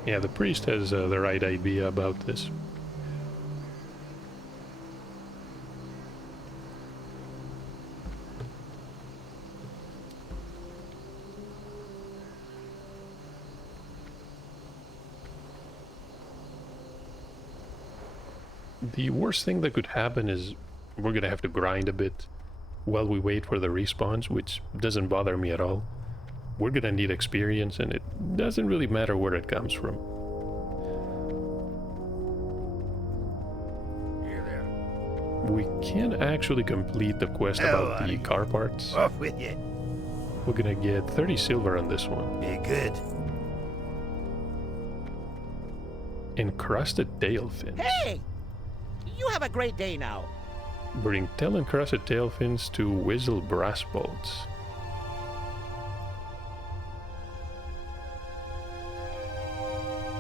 Yeah, the priest has the right idea about this. The worst thing that could happen is we're gonna have to grind a bit while we wait for the respawns, which doesn't bother me at all. We're gonna need experience, and it doesn't really matter where it comes from. we can actually complete the quest about the car parts. Off with you. We're gonna get 30 silver on this one. Be good. Encrusted tail fins. Hey! You have a great day now. Bring 10 encrusted tail fins to Whistle brass bolts.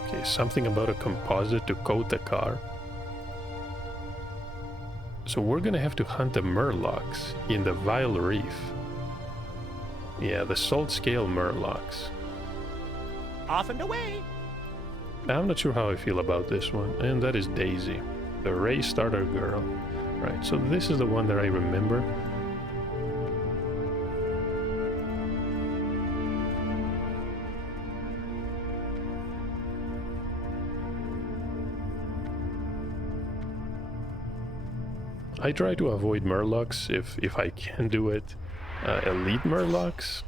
Okay, something about a composite to coat the car. So we're gonna have to hunt the murlocs in the Vile Reef. Yeah, the salt scale murlocs. Off and away. I'm not sure how I feel about this one, and that is Daisy, the race starter girl. Right, so this is the one that I remember. I try to avoid murlocs if I can do it. Elite murlocs?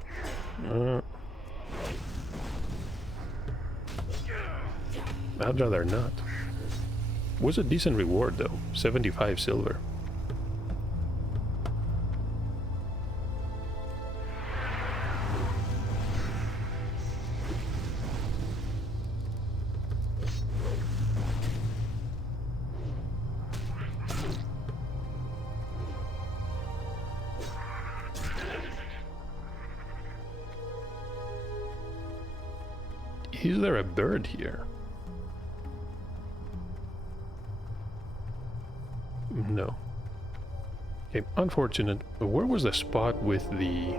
I'd rather not. Was a decent reward though, 75 silver. Is there a bird here? No. Okay, unfortunate. Where was the spot with the...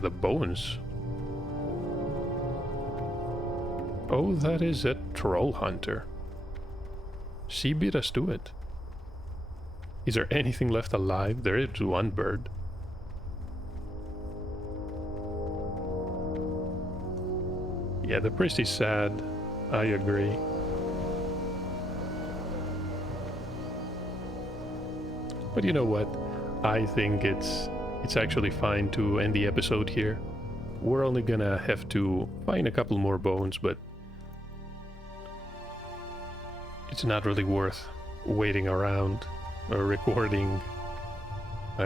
the bones? Oh, that is a troll hunter. She beat us to it. Is there anything left alive? There is one bird. Yeah, the priest is sad. I agree. But you know what? I think it's actually fine to end the episode here. We're only gonna have to find a couple more bones, but it's not really worth waiting around or recording,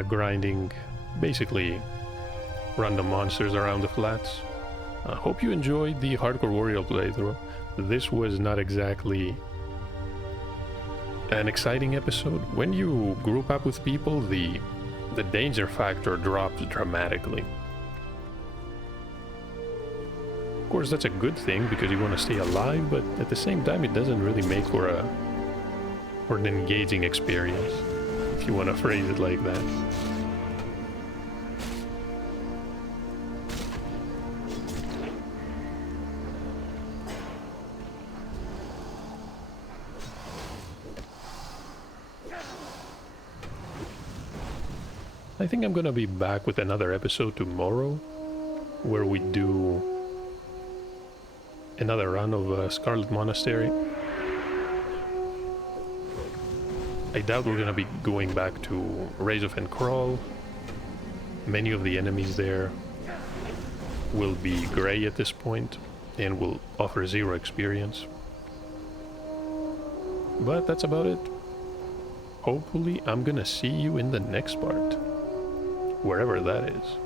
grinding, basically random monsters around the flats. I hope you enjoyed the Hardcore Warrior playthrough. This was not exactly an exciting episode. When you group up with people, the danger factor drops dramatically. Of course, that's a good thing because you want to stay alive, but at the same time, it doesn't really make for an engaging experience, if you want to phrase it like that. I think I'm gonna be back with another episode tomorrow, where we do another run of Scarlet Monastery. I doubt we're gonna be going back to Raise of and Crawl. Many of the enemies there will be grey at this point and will offer 0 experience. But that's about it. Hopefully I'm gonna see you in the next part. Wherever that is.